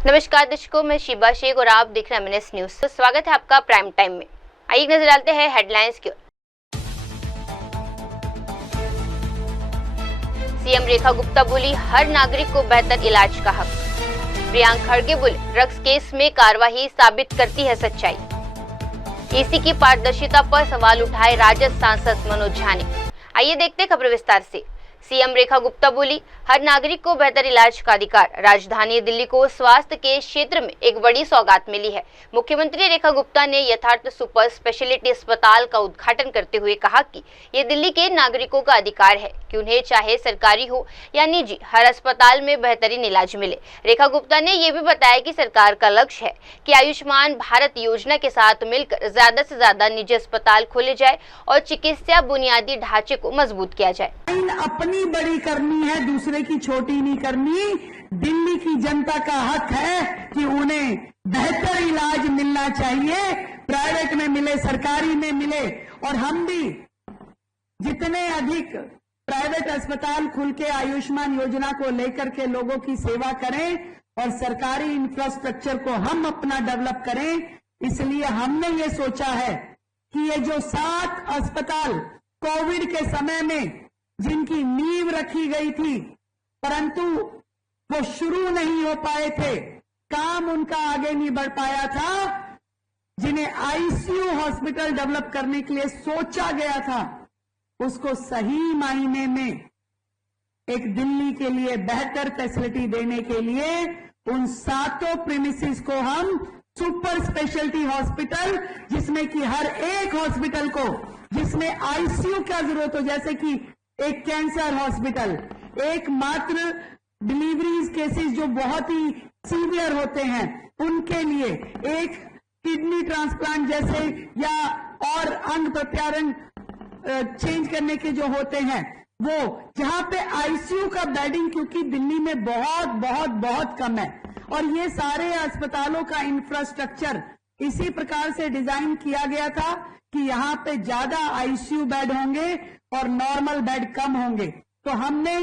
नमस्कार दर्शकों, मैं शिबा शेख और आप देख रहे हैं MNS न्यूज। तो स्वागत है आपका प्राइम टाइम में। आइए नजर डालते हैं हेडलाइंस की ओर। सीएम रेखा गुप्ता बोली, हर नागरिक को बेहतर इलाज का हक। प्रियंका खड़गे बोले, ड्रग्स केस में कार्रवाई साबित करती है सच्चाई। ईसी की पारदर्शिता पर सवाल उठाए राजद सांसद मनोज झा ने। आइए देखते खबर विस्तार से। सीएम रेखा गुप्ता बोली, हर नागरिक को बेहतर इलाज का अधिकार। राजधानी दिल्ली को स्वास्थ्य के क्षेत्र में एक बड़ी सौगात मिली है। मुख्यमंत्री रेखा गुप्ता ने यथार्थ सुपर स्पेशलिटी अस्पताल का उद्घाटन करते हुए कहा कि ये दिल्ली के नागरिकों का अधिकार है कि उन्हें चाहे सरकारी हो या निजी, हर अस्पताल में बेहतरीन इलाज मिले। रेखा गुप्ता ने ये भी बताया कि सरकार का लक्ष्य है कि आयुष्मान भारत योजना के साथ मिलकर ज्यादा से ज्यादा निजी अस्पताल खोले जाए और चिकित्सा बुनियादी ढांचे को मजबूत किया जाए। अपनी बड़ी करनी है, दूसरे की छोटी नहीं करनी। दिल्ली की जनता का हक है कि उन्हें बेहतर इलाज मिलना चाहिए, प्राइवेट में मिले, सरकारी में मिले। और हम भी जितने अधिक प्राइवेट अस्पताल खुल के आयुष्मान योजना को लेकर के लोगों की सेवा करें और सरकारी इंफ्रास्ट्रक्चर को हम अपना डेवलप करें, इसलिए हमने ये सोचा है कि ये जो 7 अस्पताल कोविड के समय में जिनकी नींव रखी गई थी परंतु वो शुरू नहीं हो पाए थे, काम उनका आगे नहीं बढ़ पाया था, जिन्हें आईसीयू हॉस्पिटल डेवलप करने के लिए सोचा गया था, उसको सही मायने में एक दिल्ली के लिए बेहतर फैसिलिटी देने के लिए उन 7 प्रीमिसेस को हम सुपर स्पेशलिटी हॉस्पिटल, जिसमें कि हर एक हॉस्पिटल को जिसमें आईसीयू क्या जरूरत हो, जैसे कि एक कैंसर हॉस्पिटल, एक मात्र डिलीवरीज केसेस जो बहुत ही सीवियर होते हैं उनके लिए, एक किडनी ट्रांसप्लांट जैसे या और अंग प्रत्यारोपण चेंज करने के जो होते हैं, वो जहां पे आईसीयू का बेडिंग क्योंकि दिल्ली में बहुत बहुत बहुत कम है और ये सारे अस्पतालों का इंफ्रास्ट्रक्चर इसी प्रकार से डिजाइन किया गया था कि यहाँ पे ज्यादा आईसीयू बेड होंगे और नॉर्मल बेड कम होंगे। तो हमने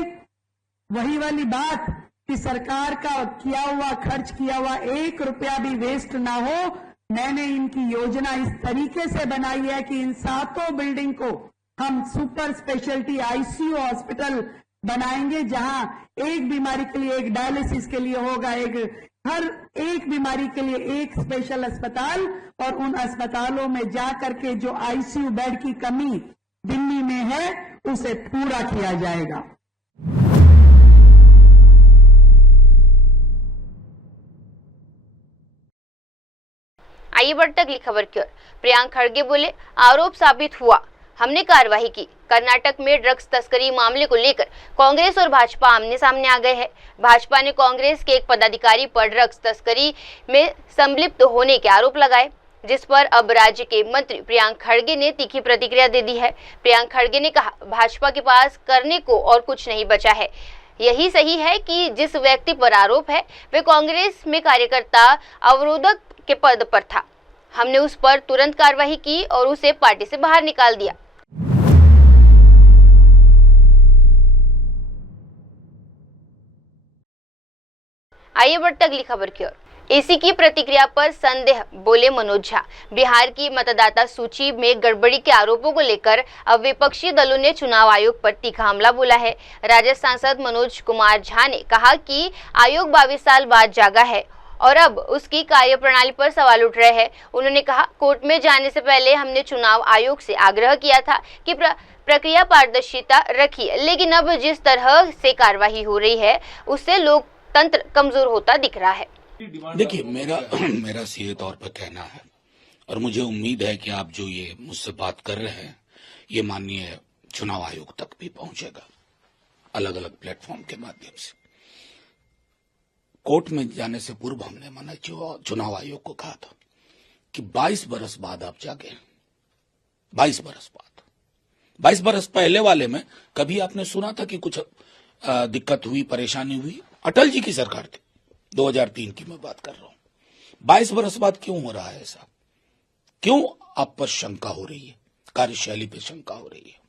वही वाली बात कि सरकार का किया हुआ खर्च किया हुआ 1 रुपया भी वेस्ट ना हो, मैंने इनकी योजना इस तरीके से बनाई है कि इन 7 बिल्डिंग को हम सुपर स्पेशलिटी आईसीयू हॉस्पिटल बनाएंगे, जहां एक बीमारी के लिए एक डायलिसिस के लिए होगा, हर एक बीमारी के लिए एक स्पेशल अस्पताल, और उन अस्पतालों में जाकर के जो आईसीयू बेड की कमी दिल्ली में है उसे पूरा किया जाएगा। आइए बढ़ते अगली खबर की ओर। प्रियंका खड़गे बोले, आरोप साबित हुआ, हमने कार्रवाई की। कर्नाटक में ड्रग्स तस्करी मामले को लेकर कांग्रेस और भाजपा आमने सामने आ गए हैं। भाजपा ने कांग्रेस के एक पदाधिकारी पर ड्रग्स तस्करी में संलिप्त होने के आरोप लगाए, जिस पर अब राज्य के मंत्री प्रियंका खड़गे ने तीखी प्रतिक्रिया दे दी है। प्रियंका खड़गे ने कहा, भाजपा के पास करने को और कुछ नहीं बचा है। यही सही है कि जिस व्यक्ति पर आरोप है वे कांग्रेस में कार्यकर्ता अवरोधक के पद पर था। हमने उस पर तुरंत कार्रवाई की और उसे पार्टी से बाहर निकाल दिया। आइए बढ़ते अगली खबर की ओर। ईसी की प्रतिक्रिया पर संदेह, बोले मनोज झा। बिहार की मतदाता सूची में गड़बड़ी के आरोपों को लेकर अब विपक्षी दलों ने चुनाव आयोग पर तीखा हमला बोला है। राजद सांसद मनोज कुमार झा ने कहा कि आयोग 22 साल बाद जागा है और अब उसकी कार्यप्रणाली पर सवाल उठ रहे हैं। उन्होंने कहा, कोर्ट में जाने से पहले हमने चुनाव आयोग से आग्रह किया था कि प्रक्रिया पारदर्शिता रखिए, लेकिन अब जिस तरह से कार्रवाई हो रही है उससे लोकतंत्र कमजोर होता दिख रहा है। देखिए, मेरा सीधे तौर पर कहना है और मुझे उम्मीद है कि आप जो ये मुझसे बात कर रहे हैं ये माननीय चुनाव आयोग तक भी पहुंचेगा, अलग अलग प्लेटफॉर्म के माध्यम से। कोर्ट में जाने से पूर्व हमने माना चुनाव आयोग को कहा था कि 22 बरस बाद आप जागे। 22 बरस बाद, 22 बरस पहले वाले में कभी आपने सुना था कि कुछ दिक्कत हुई, परेशानी हुई? अटल जी की सरकार थी, 2003 की मैं बात कर रहा हूं। 22 बरस बाद क्यों हो रहा है ऐसा? क्यों आप पर शंका हो रही है, कार्यशैली पे शंका हो रही है?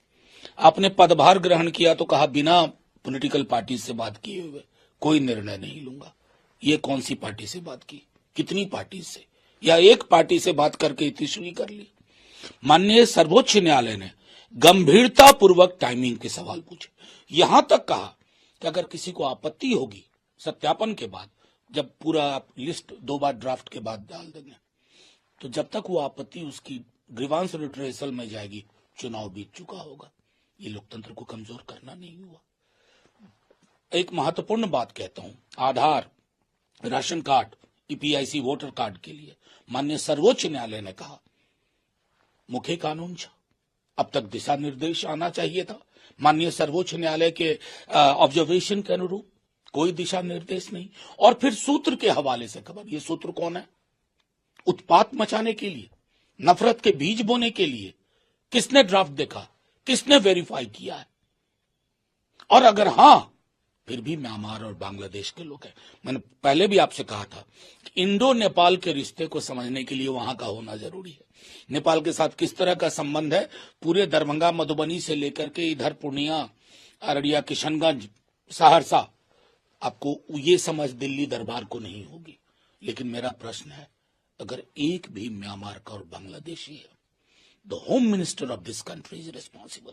आपने पदभार ग्रहण किया तो कहा बिना पॉलिटिकल पार्टी से बात किए हुए कोई निर्णय नहीं लूंगा। ये कौन सी पार्टी से बात की, कितनी पार्टी से, या एक पार्टी से बात करके इतनी कर ली। माननीय सर्वोच्च न्यायालय ने गंभीरता पूर्वक टाइमिंग के सवाल पूछे, यहां तक कहा कि अगर किसी को आपत्ति होगी सत्यापन के बाद, जब पूरा लिस्ट 2 बार ड्राफ्ट के बाद डाल देंगे, तो जब तक वो आपत्ति उसकी ग्रीवांस रिट्रेसल में जाएगी, चुनाव बीत चुका होगा। ये लोकतंत्र को कमजोर करना नहीं हुआ। एक महत्वपूर्ण बात कहता हूं, Aadhaar, ration card, EPIC voter card के लिए माननीय सर्वोच्च न्यायालय ने कहा मुख्य कानून छ, अब तक दिशा निर्देश आना चाहिए था। माननीय सर्वोच्च न्यायालय के ऑब्जर्वेशन के अनुरूप कोई दिशा निर्देश नहीं। और फिर सूत्र के हवाले से खबर, ये सूत्र कौन है? उत्पात मचाने के लिए, नफरत के बीज बोने के लिए। किसने ड्राफ्ट देखा, किसने वेरीफाई किया है? और अगर हां, फिर भी म्यांमार और बांग्लादेश के लोग हैं। मैंने पहले भी आपसे कहा था कि इंडो नेपाल के रिश्ते को समझने के लिए वहां का होना जरूरी है। नेपाल के साथ किस तरह का संबंध है, पूरे दरभंगा मधुबनी से लेकर के इधर पूर्णिया, अररिया, किशनगंज, सहरसा, आपको ये समझ दिल्ली दरबार को नहीं होगी। लेकिन मेरा प्रश्न है, अगर एक भी म्यांमार का और बांग्लादेशी है, the home minister of this country is responsible.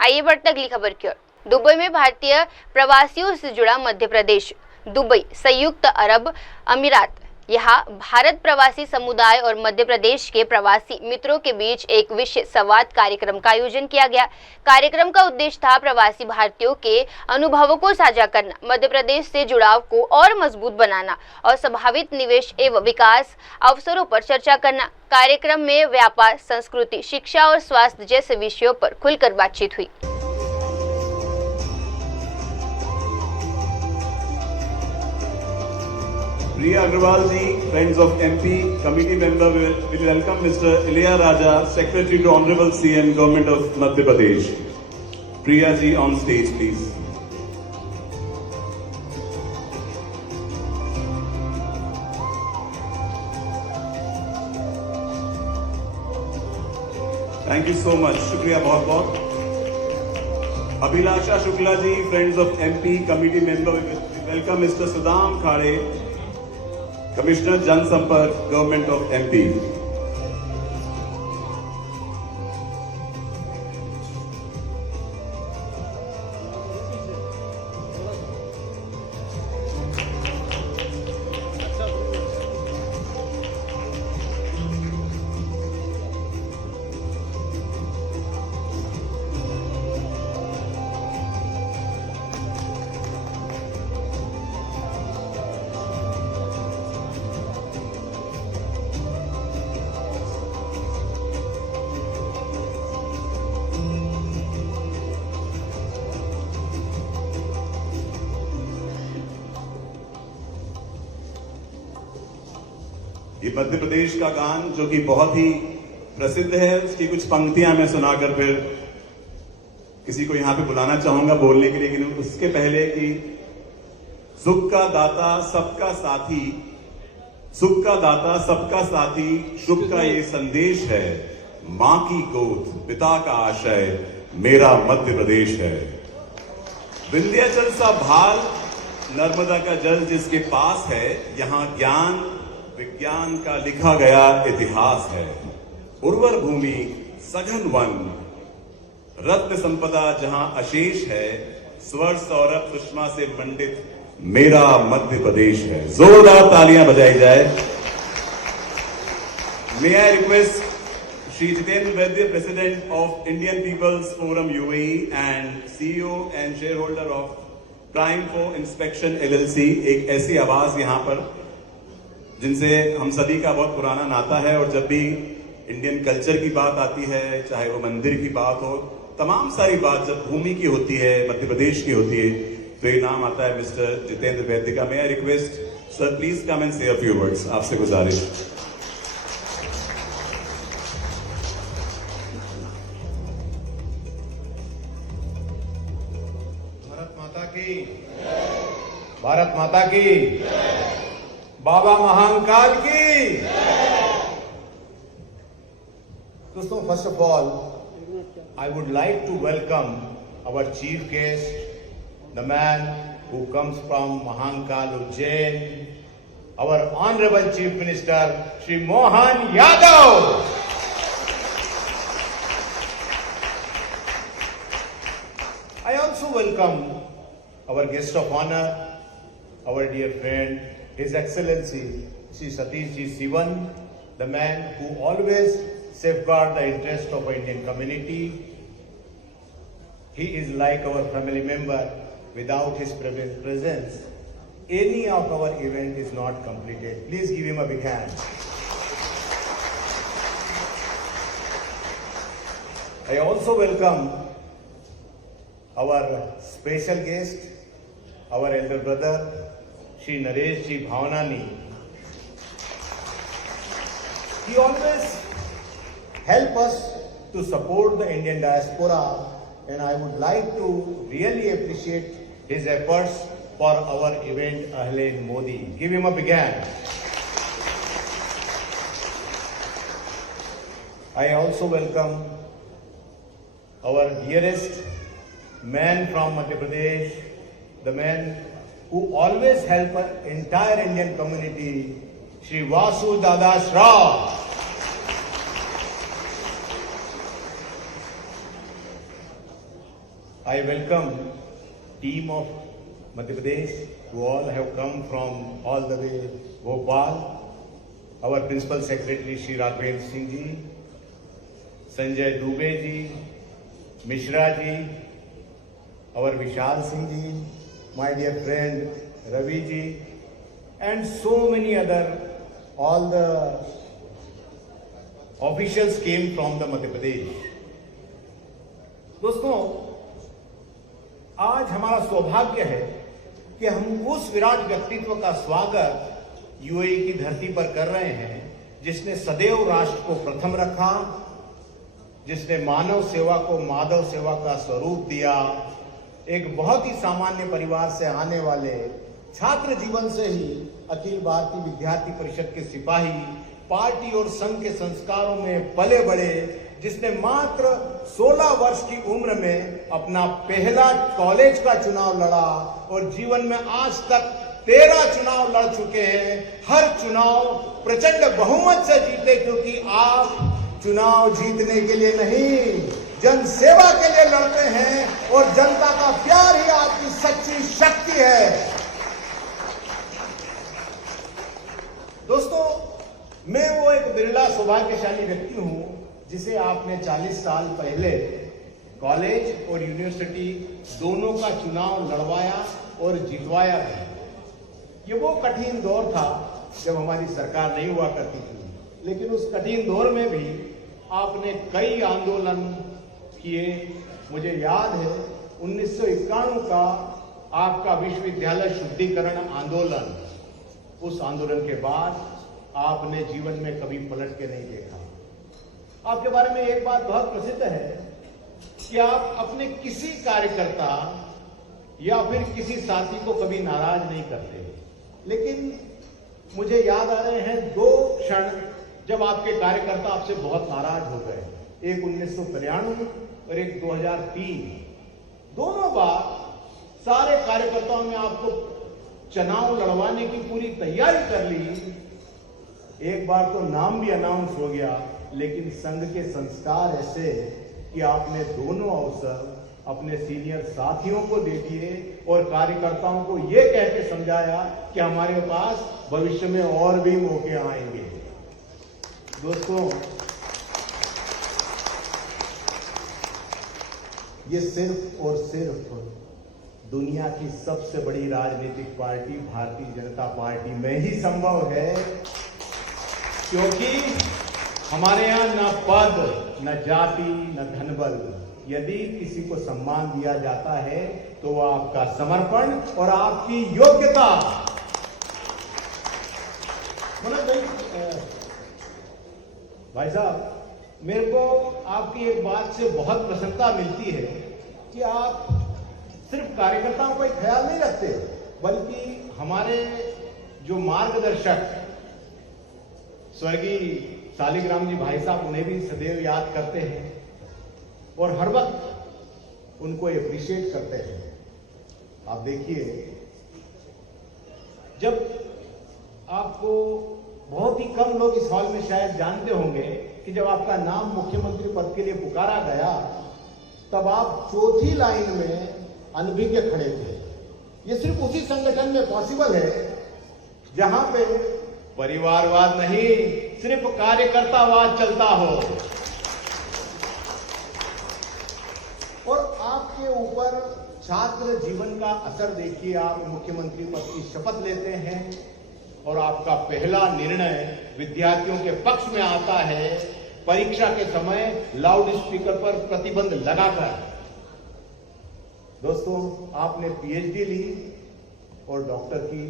आइए बढ़ते अगली खबर की ओर। दुबई में भारतीय प्रवासियों से जुड़ा मध्य प्रदेश। दुबई, संयुक्त अरब अमीरात। यहाँ भारत प्रवासी समुदाय और मध्य प्रदेश के प्रवासी मित्रों के बीच एक विशेष संवाद कार्यक्रम का आयोजन किया गया। कार्यक्रम का उद्देश्य था प्रवासी भारतीयों के अनुभवों को साझा करना, मध्य प्रदेश से जुड़ाव को और मजबूत बनाना और संभावित निवेश एवं विकास अवसरों पर चर्चा करना। कार्यक्रम में व्यापार, संस्कृति, शिक्षा और स्वास्थ्य जैसे विषयों पर खुलकर बातचीत हुई। Priya Agrawal ji, friends of MP, committee member, will welcome Mr. Ilayaraja, Secretary to Honorable CM, Government of Madhya Pradesh. Priya ji on stage, please. Thank you so much. Shukriya बहुत बहुत. Abhilasha Shukla ji, friends of MP, committee member, will welcome Mr. Sudham Khare, Commissioner Jan Sampark, Government of MP. ये मध्य प्रदेश का गान जो कि बहुत ही प्रसिद्ध है, उसकी कुछ पंक्तियां मैं सुनाकर फिर किसी को यहां पे बुलाना चाहूंगा बोलने के लिए। लेकिन उसके पहले कि सुख का दाता सबका साथी, सुख का दाता सबका साथी, शुभ का ये संदेश है, मां की गोद पिता का आशय, मेरा मध्य प्रदेश है। विंध्याचल सा भाल, नर्मदा का जल जिसके पास है, यहां ज्ञान विज्ञान का लिखा गया इतिहास है। उर्वर भूमि, सघन वन, रत्न संपदा जहां अशेष है, स्वर सौरभ सुषमा से मंडित मेरा मध्य प्रदेश है। जोरदार तालियां बजाई जाए। May I request Shri Jitendra Vaidya, president of Indian people's forum UAE and CEO and shareholder of prime for inspection LLC, एक ऐसी आवाज यहां पर जिनसे हम सभी का बहुत पुराना नाता है। और जब भी इंडियन कल्चर की बात आती है, चाहे वो मंदिर की बात हो, तमाम सारी बात जब भूमि की होती है, मध्य प्रदेश की होती है, तो ये नाम आता है मिस्टर जितेंद्र वैद्य का। May I request sir please come and say a few words, आपसे गुजारिश। भारत माता की, भारत माता की, बाबा महाकाल की। दोस्तों, first of all I would like to welcome our chief guest, the man who comes from Mahankal Ujjain, our Honorable Chief Minister, Shri Mohan Yadav. I also welcome our guest of honor, our dear friend, His Excellency Shri Satish Ji Sivan, the man who always safeguards the interest of our Indian community. He is like our family member. Without his presence, any of our event is not completed. Please give him a big hand. I also welcome our special guest, our elder brother, Shri Naresh Ji Bhavanani. He always help us to support the Indian diaspora, and I would like to really appreciate his efforts for our event Ahle Modi. Give him a big hand. I also welcome our dearest man from Madhya Pradesh, the man who always help our entire Indian community, Shri Vasu Dada Shroff. I welcome team of Madhya Pradesh who all have come from all the way Bhopal, our Principal Secretary Shri Raghavendra Singh Ji, Sanjay Dubey Ji, Mishra Ji, our Vishal Singh Ji, my dear friend Ravi Ji, and so many other, all the officials came from the Madhya Pradesh. दोस्तों, आज हमारा सौभाग्य है कि हम उस विराट व्यक्तित्व का स्वागत यूएई की धरती पर कर रहे हैं जिसने सदैव राष्ट्र को प्रथम रखा, जिसने मानव सेवा को माधव सेवा का स्वरूप दिया, एक बहुत ही सामान्य परिवार से आने वाले, छात्र जीवन से ही अखिल भारतीय विद्यार्थी परिषद के सिपाही, पार्टी और संघ के संस्कारों में पले बड़े, जिसने मात्र 16 वर्ष की उम्र में अपना पहला कॉलेज का चुनाव लड़ा और जीवन में आज तक 13 चुनाव लड़ चुके हैं। हर चुनाव प्रचंड बहुमत से जीते, क्योंकि आप चुनाव जीतने के लिए नहीं, जन सेवा के लिए लड़ते हैं और जनता का प्यार ही आपकी सच्ची शक्ति है। दोस्तों, मैं वो एक बिरला सौभाग्यशाली व्यक्ति हूं जिसे आपने 40 साल पहले कॉलेज और यूनिवर्सिटी दोनों का चुनाव लड़वाया और जितवाया है। ये वो कठिन दौर था जब हमारी सरकार नहीं हुआ करती थी, लेकिन उस कठिन दौर में भी आपने कई आंदोलन किए। मुझे याद है 1991 का आपका विश्वविद्यालय शुद्धिकरण आंदोलन, उस आंदोलन के बाद आपने जीवन में कभी पलट के नहीं देखा। आपके बारे में एक बात बहुत प्रसिद्ध है कि आप अपने किसी कार्यकर्ता या फिर किसी साथी को कभी नाराज नहीं करते, लेकिन मुझे याद आ रहे हैं 2 क्षण जब आपके कार्यकर्ता आपसे बहुत नाराज हो गए, एक 1993 और एक 2003। दोनों बार सारे कार्यकर्ताओं ने आपको चुनाव लड़वाने की पूरी तैयारी कर ली। एक बार तो नाम भी अनाउंस हो गया, लेकिन संघ के संस्कार ऐसे कि आपने दोनों अवसर अपने सीनियर साथियों को दे दिए और कार्यकर्ताओं को यह कह के समझाया कि हमारे पास भविष्य में और भी मौके आएंगे। दोस्तों, ये सिर्फ और सिर्फ दुनिया की सबसे बड़ी राजनीतिक पार्टी भारतीय जनता पार्टी में ही संभव है, क्योंकि हमारे यहां न पद, न जाति, न धनबल। यदि किसी को सम्मान दिया जाता है तो वह आपका समर्पण और आपकी योग्यता। भाई साहब, मेरे को आपकी एक बात से बहुत प्रसन्नता मिलती है कि आप सिर्फ कार्यकर्ताओं का ख्याल नहीं रखते, बल्कि हमारे जो मार्गदर्शक स्वर्गीय शालिग्राम जी भाई साहब, उन्हें भी सदैव याद करते हैं और हर वक्त उनको अप्रिशिएट करते हैं। आप देखिए, जब आपको बहुत ही कम लोग इस हॉल में शायद जानते होंगे कि जब आपका नाम मुख्यमंत्री पद के लिए पुकारा गया, तब आप चौथी लाइन में अनभिज्ञ खड़े थे। ये सिर्फ उसी संगठन में पॉसिबल है जहां पे परिवारवाद नहीं, सिर्फ कार्यकर्तावाद चलता हो। और आपके ऊपर छात्र जीवन का असर देखिए। आप मुख्यमंत्री पद की शपथ लेते हैं और आपका पहला निर्णय विद्यार्थियों के पक्ष में आता है, परीक्षा के समय लाउड स्पीकर पर प्रतिबंध लगाकर। दोस्तों, आपने पीएचडी ली और डॉक्टर की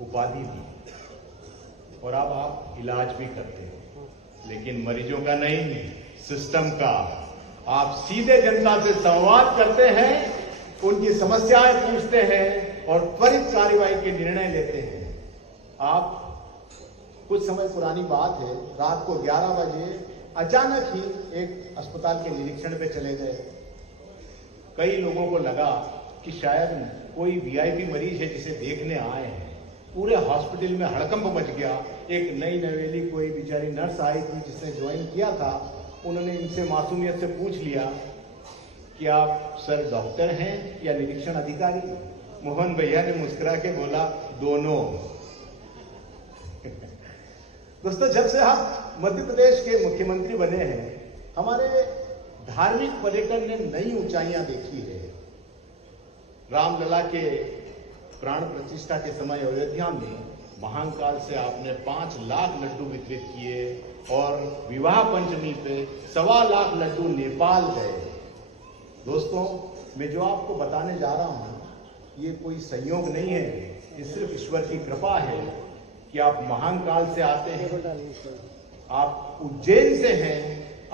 उपाधि ली और अब आप इलाज भी करते हैं, लेकिन मरीजों का नहीं, सिस्टम का। आप सीधे जनता से संवाद करते हैं, उनकी समस्याएं पूछते हैं और त्वरित कार्रवाई के निर्णय लेते हैं। आप, कुछ समय पुरानी बात है, रात को 11 बजे अचानक ही एक अस्पताल के निरीक्षण पे चले गए। कई लोगों को लगा कि शायद कोई वीआईपी मरीज है जिसे देखने आए हैं। पूरे हॉस्पिटल में हड़कंप मच गया। एक नई नवेली कोई बेचारी नर्स आई थी जिसने ज्वाइन किया था। उन्होंने इनसे मासूमियत से पूछ लिया कि आप सर डॉक्टर हैं या निरीक्षण अधिकारी? मोहन भैया ने मुस्कुरा के बोला, दोनों। दोस्तों, जब से आप मध्य प्रदेश के मुख्यमंत्री बने हैं, हमारे धार्मिक पर्यटन ने नई ऊंचाइयां देखी है। रामलला के प्राण प्रतिष्ठा के समय अयोध्या में महाकाल से आपने 5 लाख लड्डू वितरित किए और विवाह पंचमी पे 1.25 लाख लड्डू नेपाल गए। दोस्तों, मैं जो आपको बताने जा रहा हूं, ये कोई संयोग नहीं है, ये सिर्फ ईश्वर की कृपा है कि आप महाकाल से आते हैं, आप उज्जैन से हैं,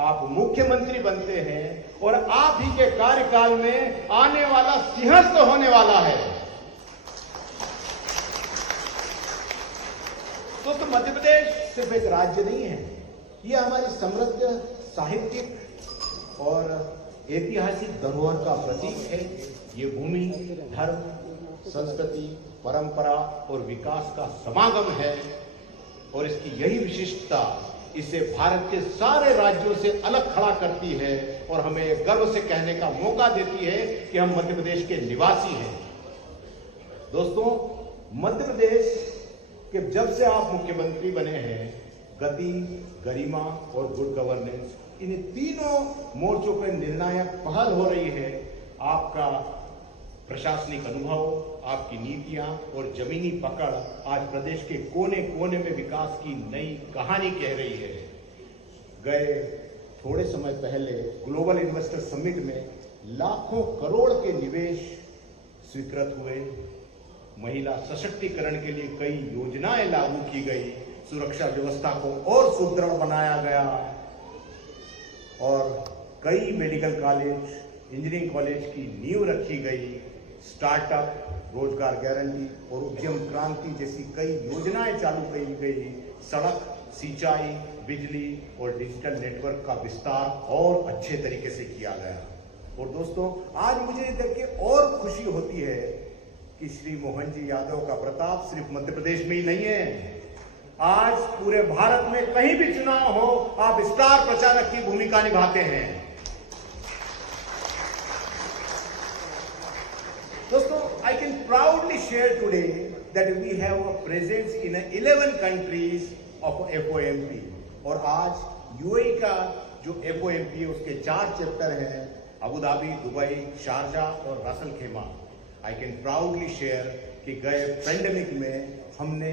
आप मुख्यमंत्री बनते हैं और आप ही के कार्यकाल में आने वाला सिंहस्थ होने वाला है। तो मध्य प्रदेश सिर्फ एक राज्य नहीं है, यह हमारी समृद्ध साहित्यिक और ऐतिहासिक धरोहर का प्रतीक है। ये भूमि धर्म, संस्कृति, परंपरा और विकास का समागम है और इसकी यही विशिष्टता इसे भारत के सारे राज्यों से अलग खड़ा करती है और हमें गर्व से कहने का मौका देती है कि हम मध्य प्रदेश के निवासी हैं। दोस्तों, मध्य प्रदेश के जब से आप मुख्यमंत्री बने हैं, गति, गरिमा और गुड गवर्नेंस, इन तीनों मोर्चों पर निर्णायक पहल हो रही है। आपका प्रशासनिक अनुभव, आपकी नीतियां और जमीनी पकड़ आज प्रदेश के कोने कोने में विकास की नई कहानी कह रही है। गए थोड़े समय पहले ग्लोबल इन्वेस्टर समिट में लाखों करोड़ के निवेश स्वीकृत हुए। महिला सशक्तिकरण के लिए कई योजनाएं लागू की गई, सुरक्षा व्यवस्था को और सुदृढ़ बनाया गया और कई मेडिकल कॉलेज, इंजीनियरिंग कॉलेज की नींव रखी गई। स्टार्टअप, रोजगार गारंटी और उद्यम क्रांति जैसी कई योजनाएं चालू की गई। सड़क, सिंचाई, बिजली और डिजिटल नेटवर्क का विस्तार और अच्छे तरीके से किया गया। और दोस्तों, आज मुझे देख के और खुशी होती है कि श्री मोहन जी यादव का प्रताप सिर्फ मध्य प्रदेश में ही नहीं है, आज पूरे भारत में कहीं भी चुनाव हो, आप स्टार प्रचारक की भूमिका निभाते हैं। दोस्तों, I can proudly share today that we have a presence in 11 countries of FOMP और आज यूएई का जो FOMP है उसके 4 चैप्टर हैं, अबू धाबी, दुबई, शारजाह और रासल खेमा। I can proudly share कि गए पेंडेमिक में हमने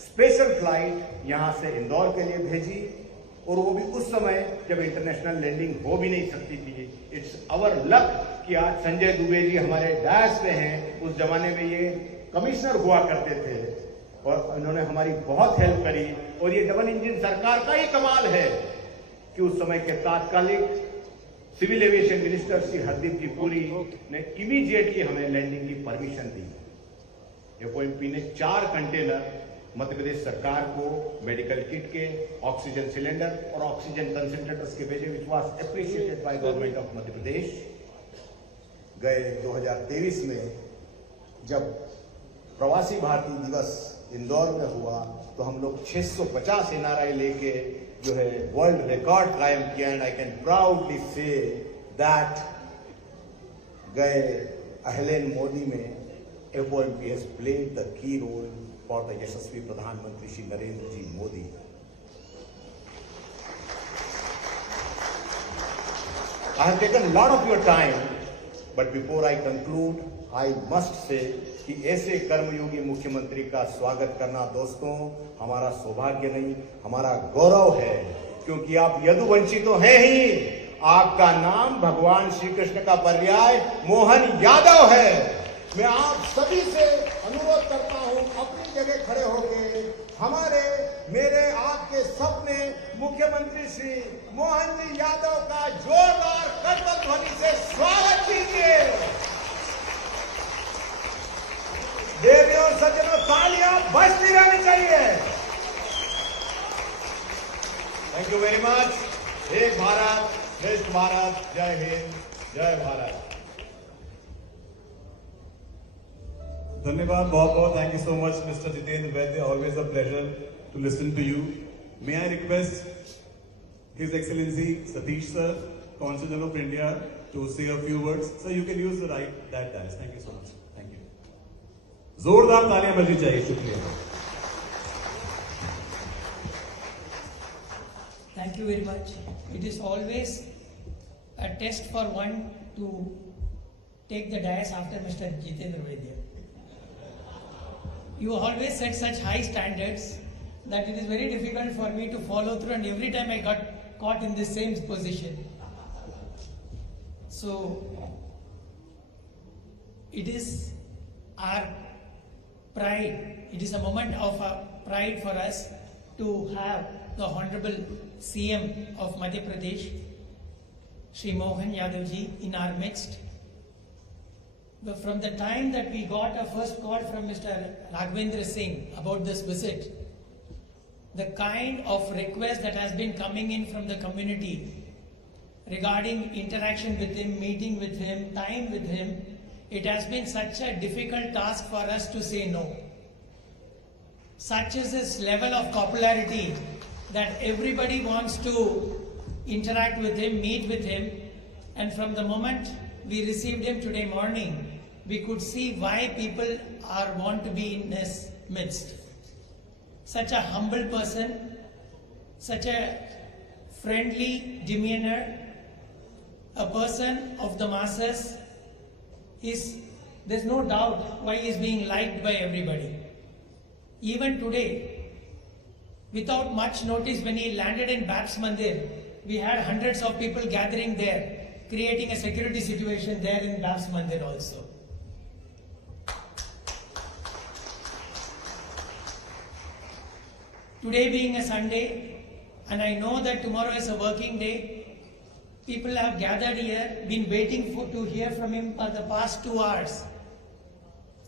स्पेशल फ्लाइट यहां से इंदौर के लिए भेजी और वो भी उस समय जब इंटरनेशनल लैंडिंग हो भी नहीं सकती थी। इट्स अवर लक कि आज संजय दुबे जी हमारे डायस पे हैं। उस जमाने में ये कमिश्नर हुआ करते थे और उन्होंने हमारी बहुत हेल्प करी। और ये डबल इंजन सरकार का ही कमाल है कि उस समय के तात्कालिक civil aviation minister Shri Hardeep ji Puri ने इमीडिएटली हमें लैंडिंग की परमिशन दी। FOMP ने 4 कंटेनर मध्य प्रदेश सरकार को मेडिकल किट के, ऑक्सीजन सिलेंडर और ऑक्सीजन कंसंट्रेटर्स के भेजे, which was appreciated by government of Madhya Pradesh. गए 2023 में जब प्रवासी भारतीय दिवस इंदौर में हुआ तो हम लोग 650 एनआरआई लेके जो है वर्ल्ड रिकॉर्ड कायम किया। And I can proudly say that गए अहलेन मोदी में FOMP has played the key role for the यशस्वी प्रधानमंत्री श्री नरेंद्र जी Modi. I have taken a lot of your time, but before I conclude, I must say कि ऐसे कर्मयोगी मुख्यमंत्री का स्वागत करना दोस्तों हमारा सौभाग्य नहीं, हमारा गौरव है, क्योंकि आप यदुवंशी तो हैं ही। आपका नाम भगवान श्री कृष्ण का पर्याय मोहन यादव है। मैं आप सभी से अनुरोध करता हूं, अपनी जगह खड़े होकर मेरे आपके सपने मुख्यमंत्री श्री मोहन जी यादव का जोरदार करतल ध्वनि से स्वागत कीजिए। देवियों सज्जनों, तालियां बजती रहनी चाहिए। Thank you very much. एक भारत श्रेष्ठ भारत। जय हिंद, जय भारत। धन्यवाद बहुत बहुत। Thank you so much mister Jitendra Vaidya, always a pleasure to listen to you. May I request his excellency Satish sir, consul general of India, to say a few words. Sir you can use the right that dais. Thank you so much. Thank you. जोरदार तालियां बजनी चाहिए। शुक्रिया। Thank you very much. It is always a test for one to take the dais after Mr. Jitendra Vaidya. You always set such high standards that it is very difficult for me to follow through, and every time I got caught in the same position. So, it is our pride, it is a moment of pride for us to have the Honorable CM of Madhya Pradesh, Shri Mohan Yadav ji, in our midst. But from the time that we got a first call from Mr. Raghavendra Singh about this visit, the kind of request that has been coming in from the community regarding interaction with him, meeting with him, time with him, it has been such a difficult task for us to say no. Such is his level of popularity that everybody wants to interact with him, meet with him, and from the moment we received him today morning, we could see why people want to be in his midst. Such a humble person, such a friendly demeanor, a person of the masses. There's no doubt why he is being liked by everybody. Even today, without much notice, when he landed in Babs Mandir, we had hundreds of people gathering there, creating a security situation there in Babs Mandir also. Today being a Sunday, and I know that tomorrow is a working day, people have gathered here, been waiting to hear from him for the past 2 hours.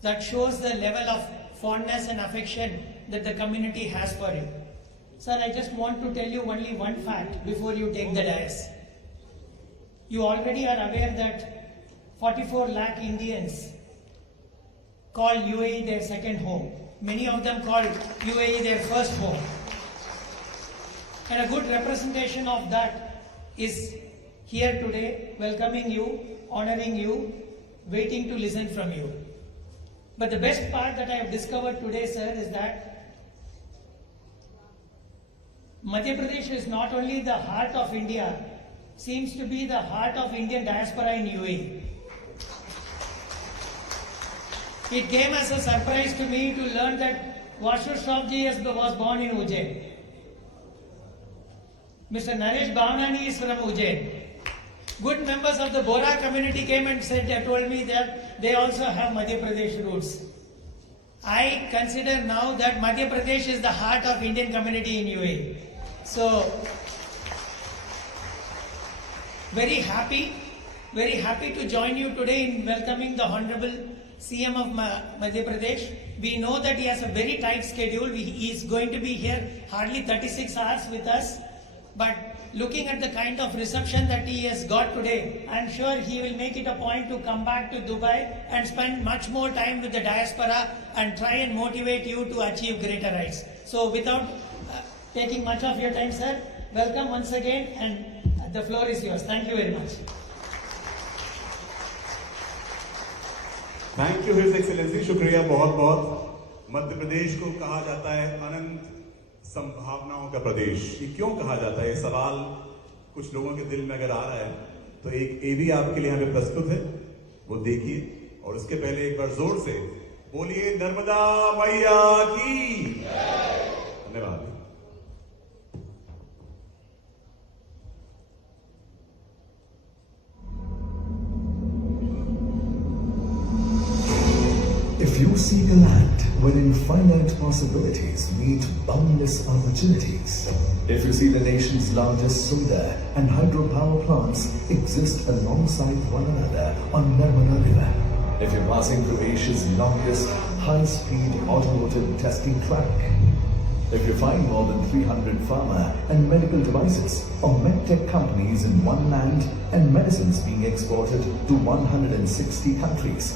That shows the level of fondness and affection that the community has for you. Sir, I just want to tell you only one fact before you take the dais. You already are aware that 44 lakh Indians call UAE their second home. Many of them call UAE their first home. And a good representation of that is here today, welcoming you, honoring you, waiting to listen from you. But the best part that I have discovered today, sir, is that Madhya Pradesh is not only the heart of India, seems to be the heart of Indian diaspora in UAE. It came as a surprise to me to learn that Vashu Shroff ji was born in Ujjain. Mr. Naresh Bhavnani is from Ujjain. Good members of the Bora community came and told me that they also have Madhya Pradesh roots. I consider now that Madhya Pradesh is the heart of Indian community in UAE. So, very happy very happy to join you today in welcoming the Honorable CM of Madhya Pradesh. We know that he has a very tight schedule. He is going to be here hardly 36 hours with us. But looking at the kind of reception that he has got today, I am sure he will make it a point to come back to Dubai and spend much more time with the diaspora and try and motivate you to achieve greater heights. So without taking much of your time, sir, welcome once again, and the floor is yours. Thank you very much. Thank you his excellency, शुक्रिया बहुत बहुत। मध्य प्रदेश को कहा जाता है अनंत संभावनाओं का प्रदेश। ये क्यों कहा जाता है, ये सवाल कुछ लोगों के दिल में अगर आ रहा है तो एक एवी आपके लिए यहाँ पे प्रस्तुत है, वो देखिए। और उसके पहले एक बार जोर से बोलिए नर्मदा मैया की। धन्यवाद। If you seek a land wherein finite possibilities meet boundless opportunities, if you see the nation's largest solar and hydropower plants exist alongside one another on Narmada River, if you're passing through Asia's longest high-speed automotive testing track, if you find more than 300 pharma and medical devices or medtech companies in one land and medicines being exported to 160 countries,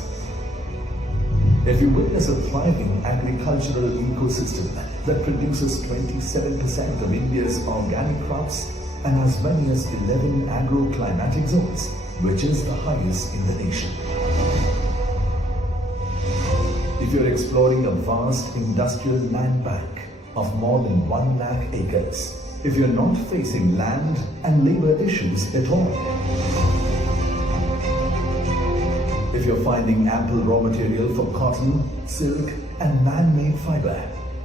if you witness a thriving agricultural ecosystem that produces 27% of India's organic crops and as many as 11 agroclimatic zones, which is the highest in the nation. If you're exploring a vast industrial land bank of more than 1 lakh acres, if you're not facing land and labor issues at all, if you're finding ample raw material for cotton, silk and man-made fiber,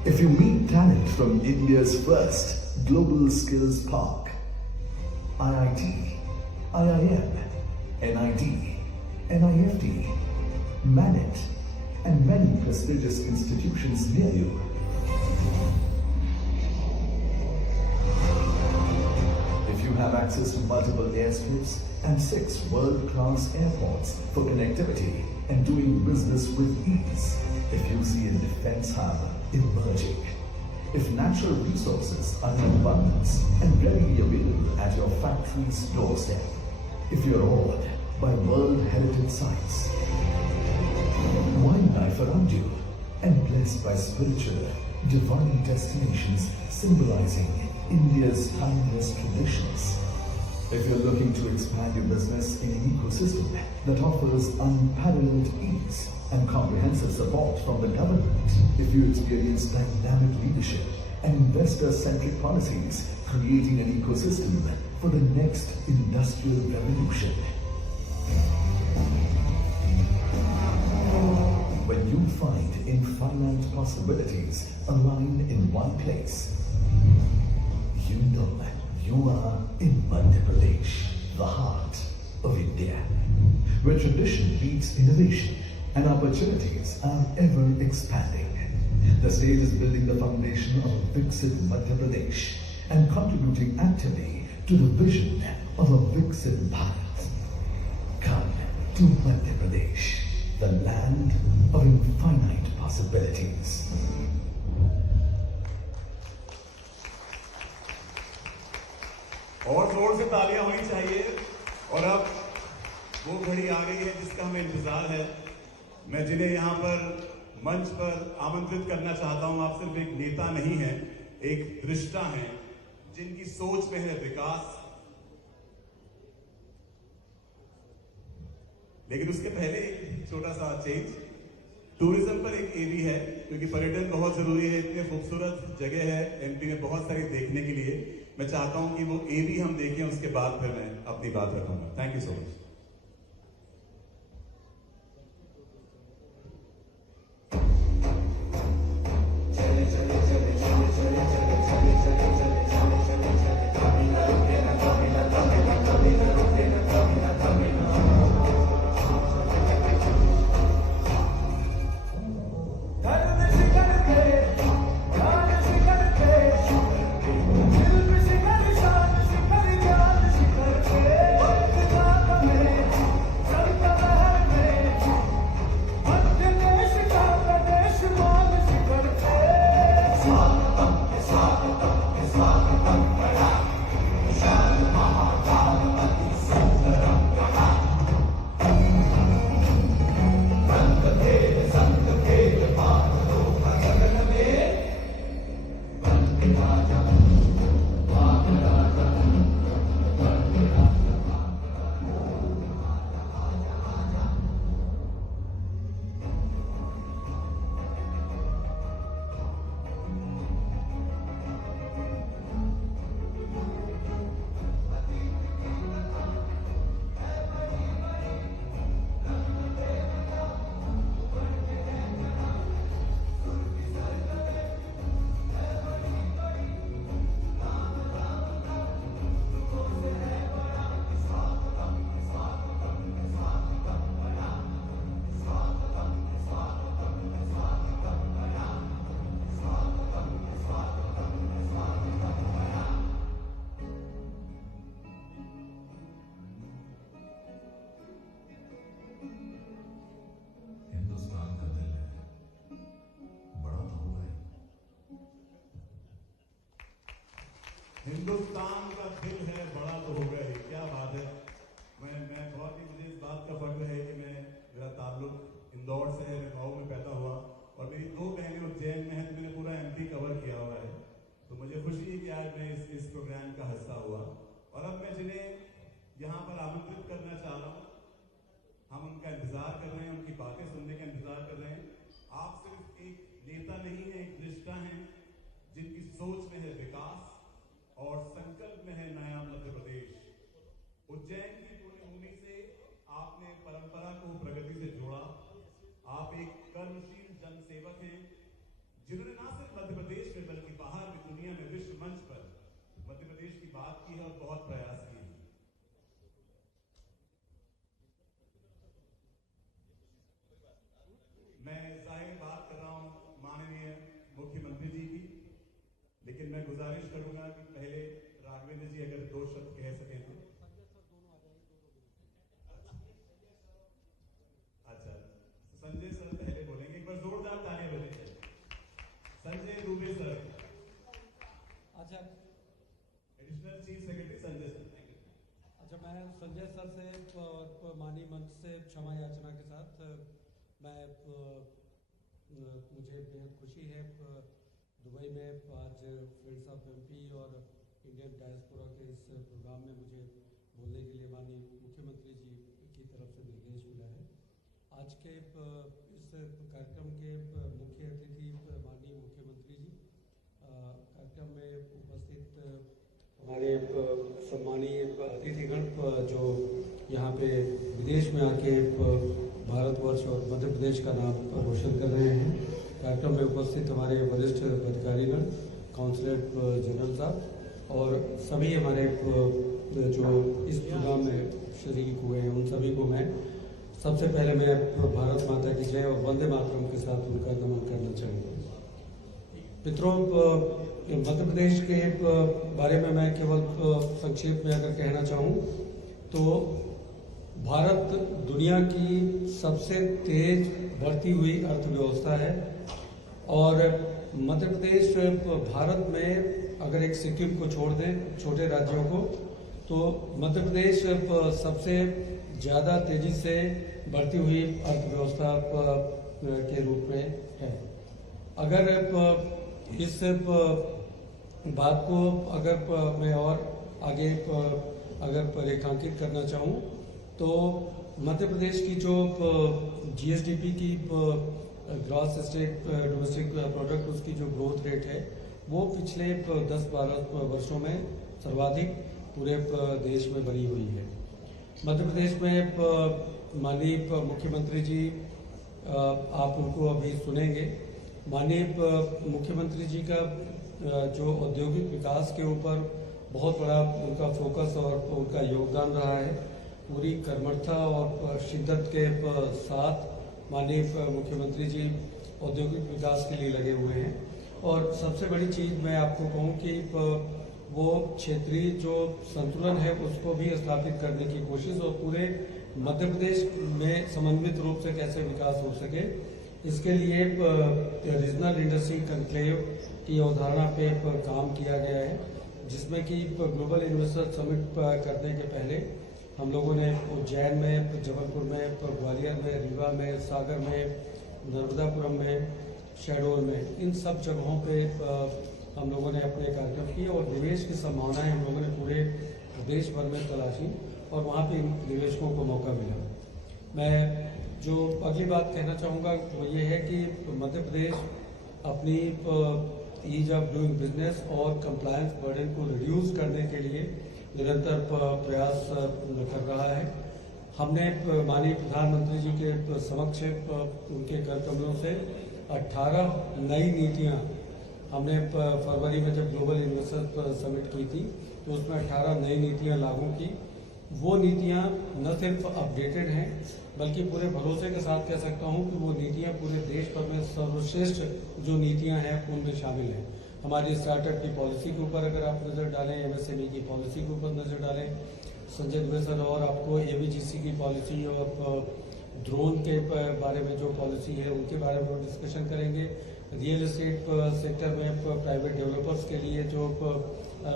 if you meet talent from India's first global skills park, IIT, IIM, NIT, NIFT, MANET and many prestigious institutions near you, if you have access to multiple airstrips and 6 world-class airports for connectivity and doing business with ease, if you see a defense hub emerging, if natural resources are in abundance and readily available at your factory's doorstep, if you're awed by World Heritage Sites, wildlife around you, and blessed by spiritual, divine destinations symbolizing India's timeless traditions, if you're looking to expand your business in an ecosystem that offers unparalleled ease and comprehensive support from the government, if you experience dynamic leadership and investor-centric policies creating an ecosystem for the next industrial revolution, when you find infinite possibilities aligned in one place, you know you are in Madhya Pradesh, the heart of India, where tradition meets innovation and opportunities are ever expanding. The state is building the foundation of a Viksit Madhya Pradesh and contributing actively to the vision of a Viksit Bharat. Come to Madhya Pradesh, the land of infinite possibilities. और जोर से तालियां होनी चाहिए। और अब वो घड़ी आ गई है जिसका हमें इंतजार है। मैं जिन्हें यहाँ पर मंच पर आमंत्रित करना चाहता हूँ, आप सिर्फ एक नेता नहीं हैं, एक दृष्टा हैं जिनकी सोच में है विकास। लेकिन उसके पहले एक छोटा सा चेंज, टूरिज्म पर एक एवी है, क्योंकि पर्यटन बहुत जरूरी है। इतनी खूबसूरत जगह है एमपी में, बहुत सारी देखने के लिए। मैं चाहता हूं कि वो एवी हम देखें, उसके बाद फिर मैं अपनी बात रखूंगा। Thank you so much. Come Hindustan का दिल है बड़ा तो हो गया ही, क्या बात है। मैं बहुत ही, मुझे इस बात का फख्र है कि मेरा ताल्लुक इंदौर से है, मैं मऊ में पैदा हुआ और मेरी 2 बहनें उज्जैन में हैं, तो मैंने पूरा एमपी कवर किया हुआ है। तो मुझे खुशी है कि आज मैं इस प्रोग्राम का हिस्सा हुआ। और अब मैं जिन्हें यहाँ पर आमंत्रित करना चाह रहा हूँ, हम उनका इंतजार कर रहे हैं, उनकी बातें सुनने का इंतजार कर रहे हैं। आप सिर्फ एक नेता नहीं है, एक रिश्ता है जिनकी सोच में है विकास और संकल्प में है नया मध्य प्रदेश। उज्जैन की पुण्यभूमि से आपने परंपरा को प्रगति से जोड़ा। आप एक कर्मशील जनसेवक हैं जिन्होंने ना सिर्फ मध्य प्रदेश में बल्कि बाहर भी दुनिया में विश्व मंच पर मध्य प्रदेश की बात की है और बहुत प्रयास किए हैं। मैं जाहिर बात कर रहा हूं माननीय मुख्यमंत्री जी की, लेकिन मैं गुजारिश करूंगा कि पहले राघवेंद्र जी अगर 2 शब्द कह सकें तो। अच्छा, संजय सर पहले बोलेंगे, एक बार जोरदार तालियां बजाइए। संजय दुबे सर। अच्छा, additional chief secretary Sanjay sir. अच्छा, मैं संजय सर से और माननीय मंच से क्षमा याचना के साथ मुझे बेहद खुशी है दुबई में आज फ्रेंड्स ऑफ एमपी और इंडियन डायस्पोरा के इस प्रोग्राम में मुझे बोलने के लिए माननीय मुख्यमंत्री जी की तरफ से निर्देश मिला है। आज के इस कार्यक्रम के मुख्य अतिथि माननीय मुख्यमंत्री जी, कार्यक्रम में उपस्थित हमारे सम्मानीय अतिथिगण जो यहाँ पे विदेश में आके भारतवर्ष और मध्य प्रदेश का नाम रोशन कर रहे हैं, कार्यक्रम में उपस्थित हमारे वरिष्ठ अधिकारीगण, काउंसलर जनरल साहब और सभी हमारे जो इस प्रोग्राम में शरीक हुए हैं, उन सभी को मैं सबसे पहले मैं भारत माता की जय और वंदे मातरम के साथ उनका नमन करना चाहूँगा। मित्रों, मध्य प्रदेश के बारे में मैं केवल संक्षेप में अगर कहना चाहूँ तो भारत दुनिया की सबसे तेज बढ़ती हुई अर्थव्यवस्था है और मध्य प्रदेश भारत में अगर एक सिक्किम को छोड़ दें, छोटे राज्यों को, तो मध्य प्रदेश सबसे ज़्यादा तेजी से बढ़ती हुई अर्थव्यवस्था के रूप में है। अगर इस बात को अगर मैं और आगे अगर रेखांकित करना चाहूँ तो मध्य प्रदेश की जो जीएसडीपी की ग्रॉस स्टेट डोमेस्टिक प्रोडक्ट उसकी जो ग्रोथ रेट है वो पिछले 10-12 वर्षों में सर्वाधिक पूरे देश में बनी हुई है। मध्य प्रदेश में माननीय मुख्यमंत्री जी, आप उनको अभी सुनेंगे, माननीय मुख्यमंत्री जी का जो औद्योगिक विकास के ऊपर बहुत बड़ा उनका फोकस और उनका योगदान रहा है। पूरी कर्मठता और शिद्दत के साथ माननीय मुख्यमंत्री जी औद्योगिक विकास के लिए लगे हुए हैं और सबसे बड़ी चीज़ मैं आपको कहूँ कि वो क्षेत्रीय जो संतुलन है उसको भी स्थापित करने की कोशिश और पूरे मध्य प्रदेश में समन्वित रूप से कैसे विकास हो सके, इसके लिए रीजनल इंडस्ट्री कॉन्क्लेव की अवधारणा पे काम किया गया है, जिसमें कि ग्लोबल इन्वेस्टर समिट करने के पहले हम लोगों ने उज्जैन में, जबलपुर में, ग्वालियर में, रीवा में, सागर में, नर्मदापुरम में, शहडोल में, इन सब जगहों पे हम लोगों ने अपने कार्यक्रम किए और निवेश की संभावनाएं हम लोगों ने पूरे प्रदेश भर में तलाशी और वहाँ पे निवेशकों को मौका मिला। मैं जो अगली बात कहना चाहूँगा वो ये है कि मध्य प्रदेश अपनी ईज ऑफ डूइंग बिजनेस और कंप्लायंस बर्डन को रिड्यूस करने के लिए निरंतर प्रयास कर रहा है। हमने माननीय प्रधानमंत्री जी के समक्ष उनके कर कमलों से 18 नई नीतियां हमने फरवरी में जब ग्लोबल इन्वेस्टर समिट की थी तो उसमें 18 नई नीतियां लागू की। वो नीतियां न सिर्फ अपडेटेड हैं बल्कि पूरे भरोसे के साथ कह सकता हूं कि वो नीतियां पूरे देश भर में सर्वश्रेष्ठ जो नीतियां हैं उनमें शामिल हैं। हमारी स्टार्टअप की पॉलिसी के ऊपर अगर आप नज़र डालें, एमएसएमई की पॉलिसी के ऊपर नज़र डालें, संजय दुबे सर और आपको एबीजीसी की पॉलिसी और ड्रोन के बारे में जो पॉलिसी है उनके बारे में डिस्कशन करेंगे। रियल एस्टेट सेक्टर में प्राइवेट डेवलपर्स के लिए जो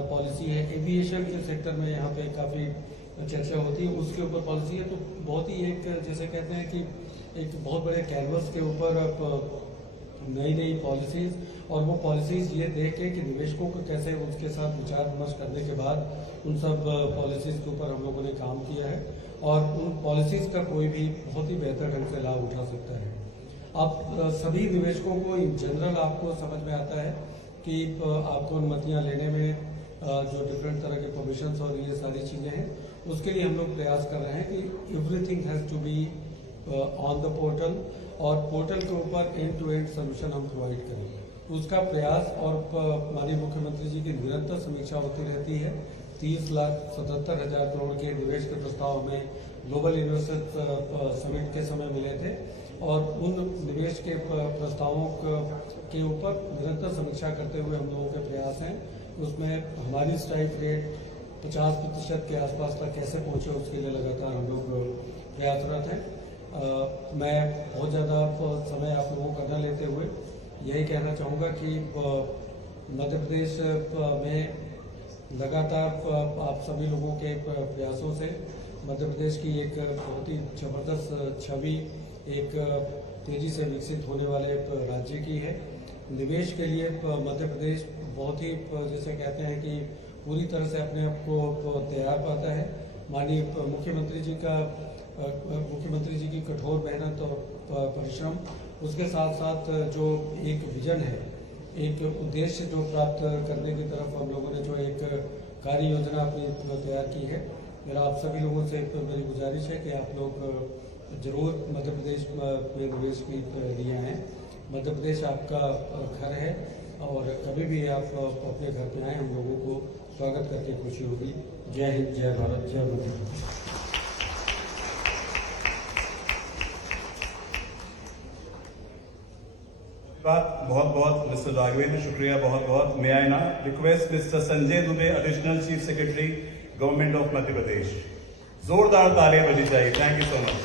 पॉलिसी है। एविएशन के सेक्टर में यहाँ पे काफ़ी चर्चा होती है, उसके ऊपर पॉलिसी है। तो बहुत ही एक जैसे कहते हैं कि एक बहुत बड़े कैनवस के ऊपर नई नई पॉलिसीज, और वो पॉलिसीज ये देख के कि निवेशकों को कैसे उसके साथ विचार विमर्श करने के बाद उन सब पॉलिसीज के ऊपर हम लोगों ने काम किया है, और उन पॉलिसीज का कोई भी बहुत ही बेहतर ढंग से लाभ उठा सकता है। अब सभी निवेशकों को इन जनरल आपको समझ में आता है कि आपको अनुमतियां लेने में जो डिफरेंट तरह के परमिशंस और ये सारी चीज़ें हैं, उसके लिए हम लोग प्रयास कर रहे हैं कि everything has to be on the portal, और पोर्टल के ऊपर एंड टू एंड सोल्यूशन हम प्रोवाइड करें। उसका प्रयास और माननीय मुख्यमंत्री जी की निरंतर समीक्षा होती रहती है। 30,77,000 करोड़ के निवेश के प्रस्ताव में ग्लोबल इन्वेस्टर समिट के समय मिले थे, और उन निवेश के प्रस्तावों के ऊपर निरंतर समीक्षा करते हुए हम लोगों के प्रयास हैं। उसमें हमारी स्ट्राइक रेट 50% के आसपास तक कैसे पहुंचे, उसके लिए लगातार हम लोग प्रयासरत हैं। मैं बहुत ज़्यादा समय आप लोगों का न लेते हुए यही कहना चाहूँगा कि मध्य प्रदेश में लगातार आप सभी लोगों के प्रयासों से मध्य प्रदेश की एक बहुत ही जबरदस्त छवि एक तेजी से विकसित होने वाले राज्य की है। निवेश के लिए मध्य प्रदेश बहुत ही जैसे कहते हैं कि पूरी तरह से अपने आप को तैयार पाता है। माननीय मुख्यमंत्री जी की कठोर मेहनत और परिश्रम, उसके साथ साथ जो एक विजन है, एक उद्देश्य जो प्राप्त करने की तरफ हम लोगों ने जो एक कार्य योजना अपनी तैयार की है, मेरा आप सभी लोगों से मेरी गुजारिश है कि आप लोग जरूर मध्य प्रदेश में निवेश के लिए आएँ। मध्य प्रदेश आपका घर है, और कभी भी आप अपने घर पे आए, हम लोगों को स्वागत करके खुशी होगी। जय हिंद, जय भारत, जय मध्य प्रदेश। बहुत बहुत मिस्टर राघवेंद्र, शुक्रिया बहुत बहुत। मे आई ना request mister Sanjay Dubey, additional chief secretary government of Madhya Pradesh. जोरदार तालियां बजनी चाहिए। Thank you so much.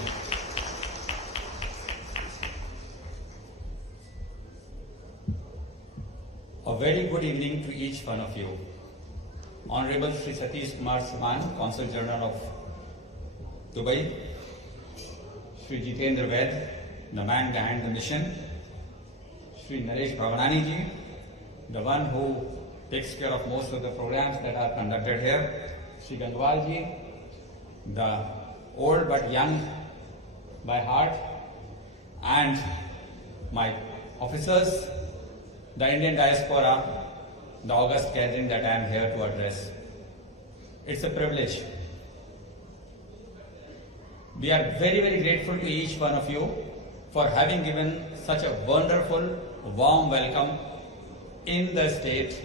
A very good evening to each one of you. Honorable Shri Satish Kumar Saman, Consul General of Dubai, Shri Jitendra Vaid, the man behind the mission, Shri Naresh Bhavanani ji, the one who takes care of most of the programs that are conducted here, Shri Gangwal ji, the old but young by heart, and my officers, the Indian diaspora, the august gathering that I am here to address. It's a privilege. We are very, very grateful to each one of you for having given such a wonderful, warm welcome in the state,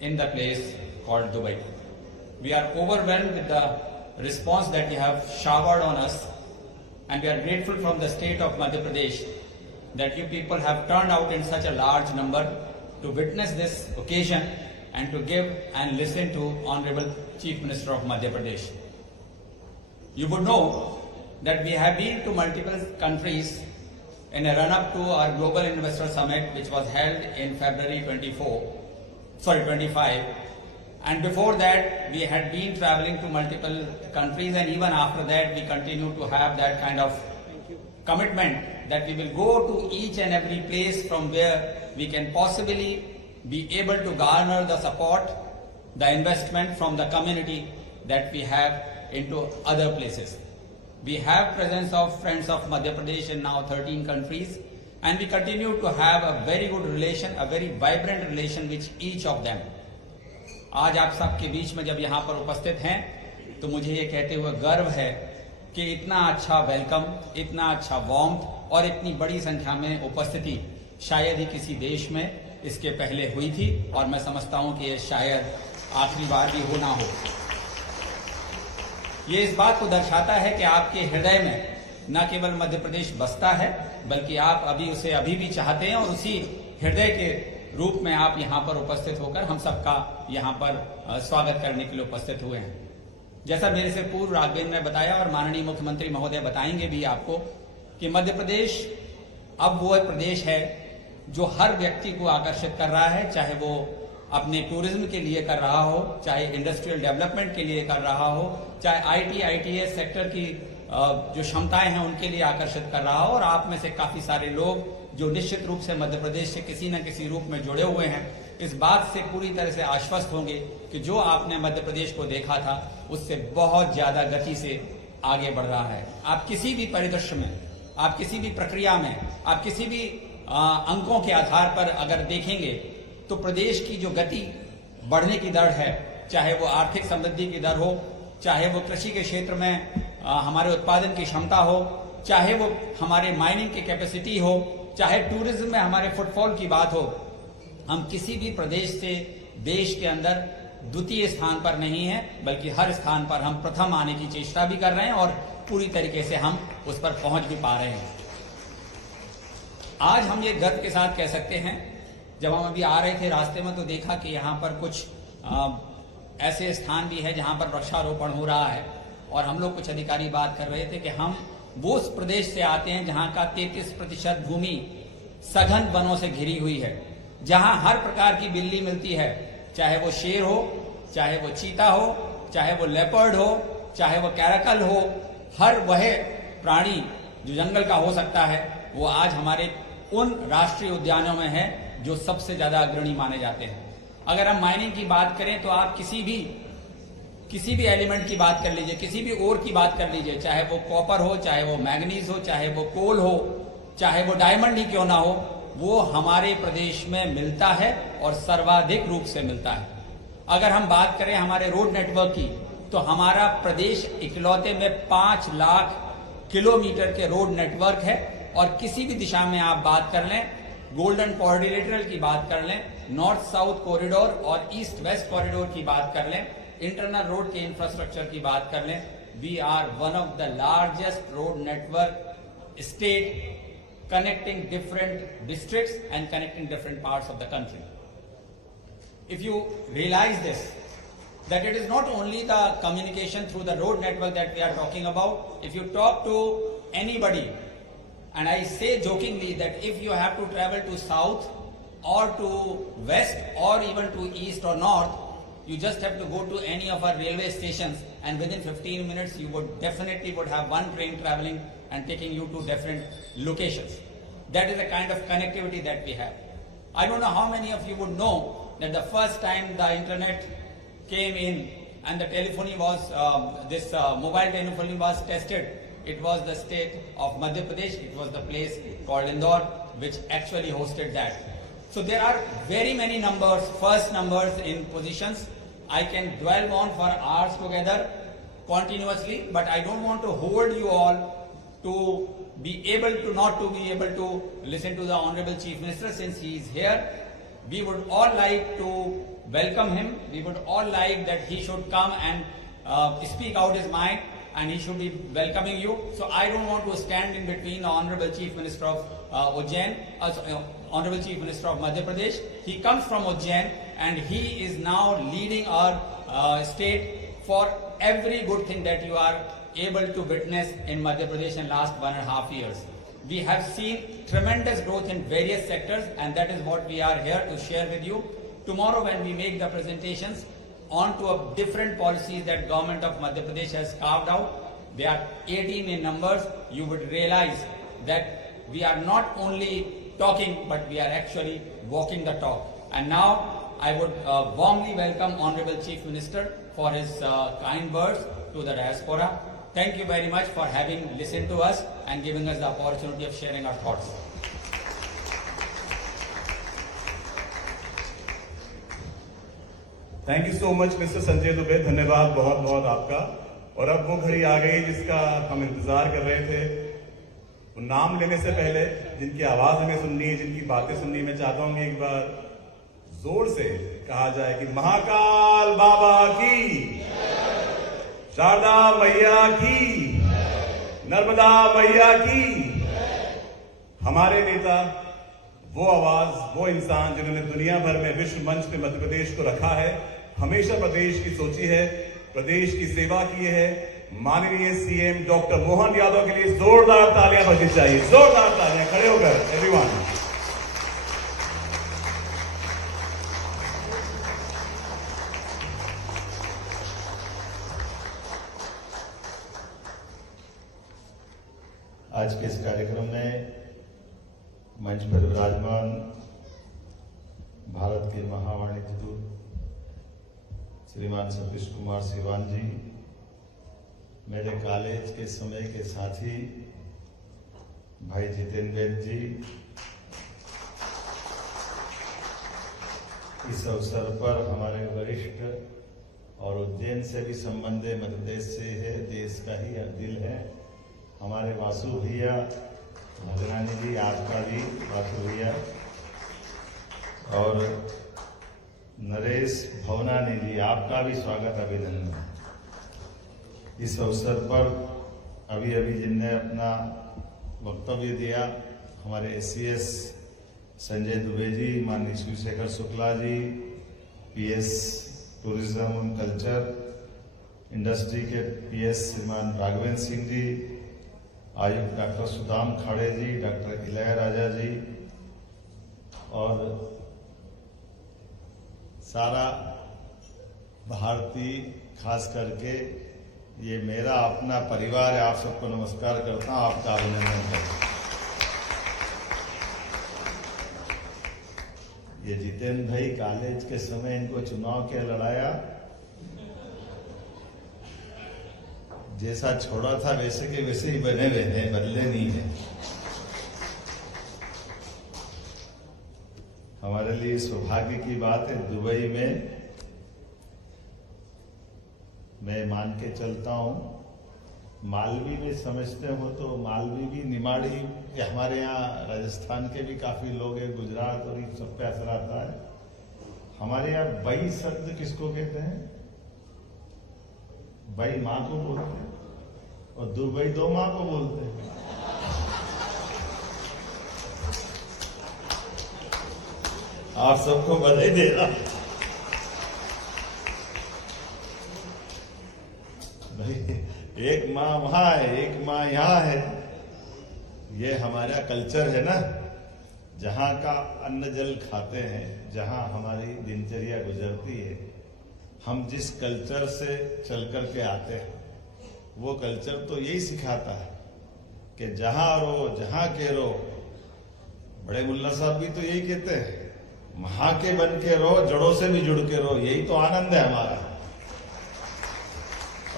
in the place called Dubai. We are overwhelmed with the response that you have showered on us, and we are grateful from the state of Madhya Pradesh that you people have turned out in such a large number to witness this occasion and to give and listen to Honorable Chief Minister of Madhya Pradesh. You would know that we have been to multiple countries in a run-up to our Global Investor Summit, which was held in February 25, and before that we had been traveling to multiple countries, and even after that we continue to have that kind of commitment that we will go to each and every place from where we can possibly be able to garner the support, the investment from the community that we have into other places. We have presence of Friends of Madhya Pradesh in now 13 countries, and we continue to have a very good relation, a very vibrant relation with each of them. आज आप सबके बीच में जब यहाँ पर उपस्थित हैं तो मुझे ये कहते हुए गर्व है कि इतना अच्छा वेलकम, इतना अच्छा वार्मथ और इतनी बड़ी संख्या में उपस्थिति शायद ही किसी देश में इसके पहले हुई थी, और मैं समझता हूं कि ये शायद आखिरी बार भी हो ना हो। ये इस बात को दर्शाता है कि आपके हृदय में न केवल मध्य प्रदेश बसता है, बल्कि आप अभी उसे अभी भी चाहते हैं, और उसी हृदय के रूप में आप यहाँ पर उपस्थित होकर हम सबका यहाँ पर स्वागत करने के लिए उपस्थित हुए हैं। जैसा मेरे से पूर्व राघवेंद्र ने बताया और माननीय मुख्यमंत्री महोदय बताएंगे भी आपको कि मध्य प्रदेश अब वो प्रदेश है जो हर व्यक्ति को आकर्षित कर रहा है, चाहे वो अपने टूरिज्म के लिए कर रहा हो, चाहे इंडस्ट्रियल डेवलपमेंट के लिए कर रहा हो, चाहे आईटीएस सेक्टर की जो क्षमताएं हैं उनके लिए आकर्षित कर रहा हो। और आप में से काफी सारे लोग जो निश्चित रूप से मध्य प्रदेश से किसी न किसी रूप में जुड़े हुए हैं, इस बात से पूरी तरह से आश्वस्त होंगे कि जो आपने मध्य प्रदेश को देखा था उससे बहुत ज्यादा गति से आगे बढ़ रहा है। आप किसी भी परिदृश्य में, आप किसी भी प्रक्रिया में, आप किसी भी अंकों के आधार पर अगर देखेंगे तो प्रदेश की जो गति बढ़ने की दर है, चाहे वो आर्थिक समृद्धि की दर हो, चाहे वो कृषि के क्षेत्र में हमारे उत्पादन की क्षमता हो, चाहे वो हमारे माइनिंग की कैपेसिटी हो, चाहे टूरिज्म में हमारे फुटफॉल की बात हो, हम किसी भी प्रदेश से देश के अंदर द्वितीय स्थान पर नहीं है, बल्कि हर स्थान पर हम प्रथम आने की चेष्टा भी कर रहे हैं और पूरी तरीके से हम उस पर पहुंच भी पा रहे हैं। आज हम ये गर्व के साथ कह सकते हैं, जब हम अभी आ रहे थे रास्ते में तो देखा कि यहाँ पर कुछ ऐसे स्थान भी है जहां पर वृक्षारोपण हो रहा है, और हम लोग कुछ अधिकारी बात कर रहे थे कि हम वो उस प्रदेश से आते हैं जहां का 33% भूमि सघन वनों से घिरी हुई है, जहां हर प्रकार की बिल्ली मिलती है, चाहे वो शेर हो, चाहे वो चीता हो, चाहे वो लेपर्ड हो, चाहे वो कैरकल हो, हर वह प्राणी जो जंगल का हो सकता है वो आज हमारे उन राष्ट्रीय उद्यानों में है जो सबसे ज्यादा अग्रणी माने जाते हैं। अगर हम माइनिंग की बात करें तो आप किसी भी एलिमेंट की बात कर लीजिए, किसी भी ओर की बात कर लीजिए, चाहे वो कॉपर हो, चाहे वो मैंगनीज हो, चाहे वो कोल हो, चाहे वो डायमंड ही क्यों ना हो, वो हमारे प्रदेश में मिलता है और सर्वाधिक रूप से मिलता है। अगर हम बात करें हमारे रोड नेटवर्क की तो हमारा प्रदेश इकलौते में 5 लाख किलोमीटर के रोड नेटवर्क है, और किसी भी दिशा में आप बात कर लें, गोल्डन क्वाड्रिलेटरल की बात कर लें, नॉर्थ साउथ कॉरिडोर और ईस्ट वेस्ट कॉरिडोर की बात कर लें, इंटरनल रोड के इंफ्रास्ट्रक्चर की बात कर लें, we are one of the largest road network state connecting different districts and connecting different parts of the country. If you realize this, that it is not only the communication through the road network that we are talking about. If you talk to anybody, and I say jokingly that if you have to travel to south or to west or even to east or north, you just have to go to any of our railway stations, and within 15 minutes you would definitely have one train traveling and taking you to different locations. That is the kind of connectivity that we have. I don't know how many of you would know that the first time the internet came in and the telephony was, mobile telephony was tested, it was the state of Madhya Pradesh, it was the place called Indore which actually hosted that. So there are very many numbers, first numbers in positions. I can dwell on for hours together continuously, but I don't want to hold you all to be able to not to be able to listen to the Honorable Chief Minister since he is here. We would all like to welcome him. We would all like that he should come and speak out his mind, and he should be welcoming you. So I don't want to stand in between the Honorable Chief Minister of Ujjain, Honorable Chief Minister of Madhya Pradesh. He comes from Ujjain and he is now leading our state for every good thing that you are able to witness in Madhya Pradesh in last 1.5 years. We have seen tremendous growth in various sectors, and that is what we are here to share with you. Tomorrow when we make the presentations on to a different policies that government of Madhya Pradesh has carved out, they are 18 in numbers, you would realize that we are not only talking, but we are actually walking the talk. And now I would warmly welcome Honorable Chief Minister for his kind words to the diaspora. Thank you very much for having listened to us and giving us the opportunity of sharing our thoughts. Thank you so much mister Sanjay Dubey, धन्यवाद बहुत बहुत आपका। और अब वो घड़ी आ गई जिसका हम इंतजार कर रहे थे। वो नाम लेने से पहले जिनकी आवाज हमें सुननी है, जिनकी बातें सुननी, मैं चाहता हूं कि एक बार जोर से कहा जाए कि महाकाल बाबा की, शारदा मैया की, नर्मदा मैया की। हमारे नेता, वो आवाज, वो इंसान जिन्होंने दुनिया भर में विश्व मंच पे मध्य प्रदेश को रखा है, हमेशा प्रदेश की सोची है, प्रदेश की सेवा की है। माननीय सीएम डॉक्टर मोहन यादव के लिए जोरदार तालियां बजनी चाहिए, जोरदार तालियां, खड़े होकर एवरीवन। आज के इस कार्यक्रम में मंच पर विराजमान भारत के महावाणिज्य दूत श्रीमान सतीश कुमार सिवान जी, मेरे कॉलेज के समय के साथी भाई जितेंद्र वैद जी, इस अवसर पर हमारे वरिष्ठ और उज्जैन से भी संबंध है, मध्य प्रदेश से है, देश का ही दिल है, हमारे वासु भैया, भगरानी जी, आपका भी वासु भैया, और नरेश भवनानी जी, आपका भी स्वागत, अभिनंदन। इस अवसर पर अभी अभी जिनने अपना वक्तव्य दिया, हमारे एससीएस संजय दुबे जी, माननीय Shivshekhar Shukla ji, PS tourism and culture industry के पीएस श्रीमान राघवेंद्र सिंह जी, आयुक्त डॉक्टर सुदाम खाड़े जी, डॉक्टर इलैयाराजा जी, और सारा भारतीय, खास करके ये मेरा अपना परिवार है, आप सबको नमस्कार करता हूं, आपका अभिनंदन करता हूं। ये जितेंद्र भाई कॉलेज के समय इनको चुनाव के लड़ाया, जैसा छोड़ा था वैसे के वैसे ही बने हुए हैं, बदले नहीं है। हमारे लिए सौभाग्य की बात है, दुबई में मैं मान के चलता हूं, मालवी में समझते हो तो मालवी भी, निमाड़ी, हमारे यहाँ राजस्थान के भी काफी लोग हैं, गुजरात और इन सब पे असर आता है। हमारे यहाँ बई शब्द किसको कहते हैं? बई माँ को बोलते हैं, और दुबई दो माँ को बोलते हैं। आप सबको बधाई दे रहा भाई, एक माँ वहां है, एक माँ यहाँ है। ये हमारा कल्चर है ना, जहाँ का अन्न जल खाते हैं, जहाँ हमारी दिनचर्या गुजरती है, हम जिस कल्चर से चल कर के आते हैं, वो कल्चर तो यही सिखाता है कि जहां रहो, जहां के रहो। बड़े मुल्ला साहब भी तो यही कहते हैं, वहां के बन के रहो, जड़ों से भी जुड़ के रहो, यही तो आनंद है हमारा।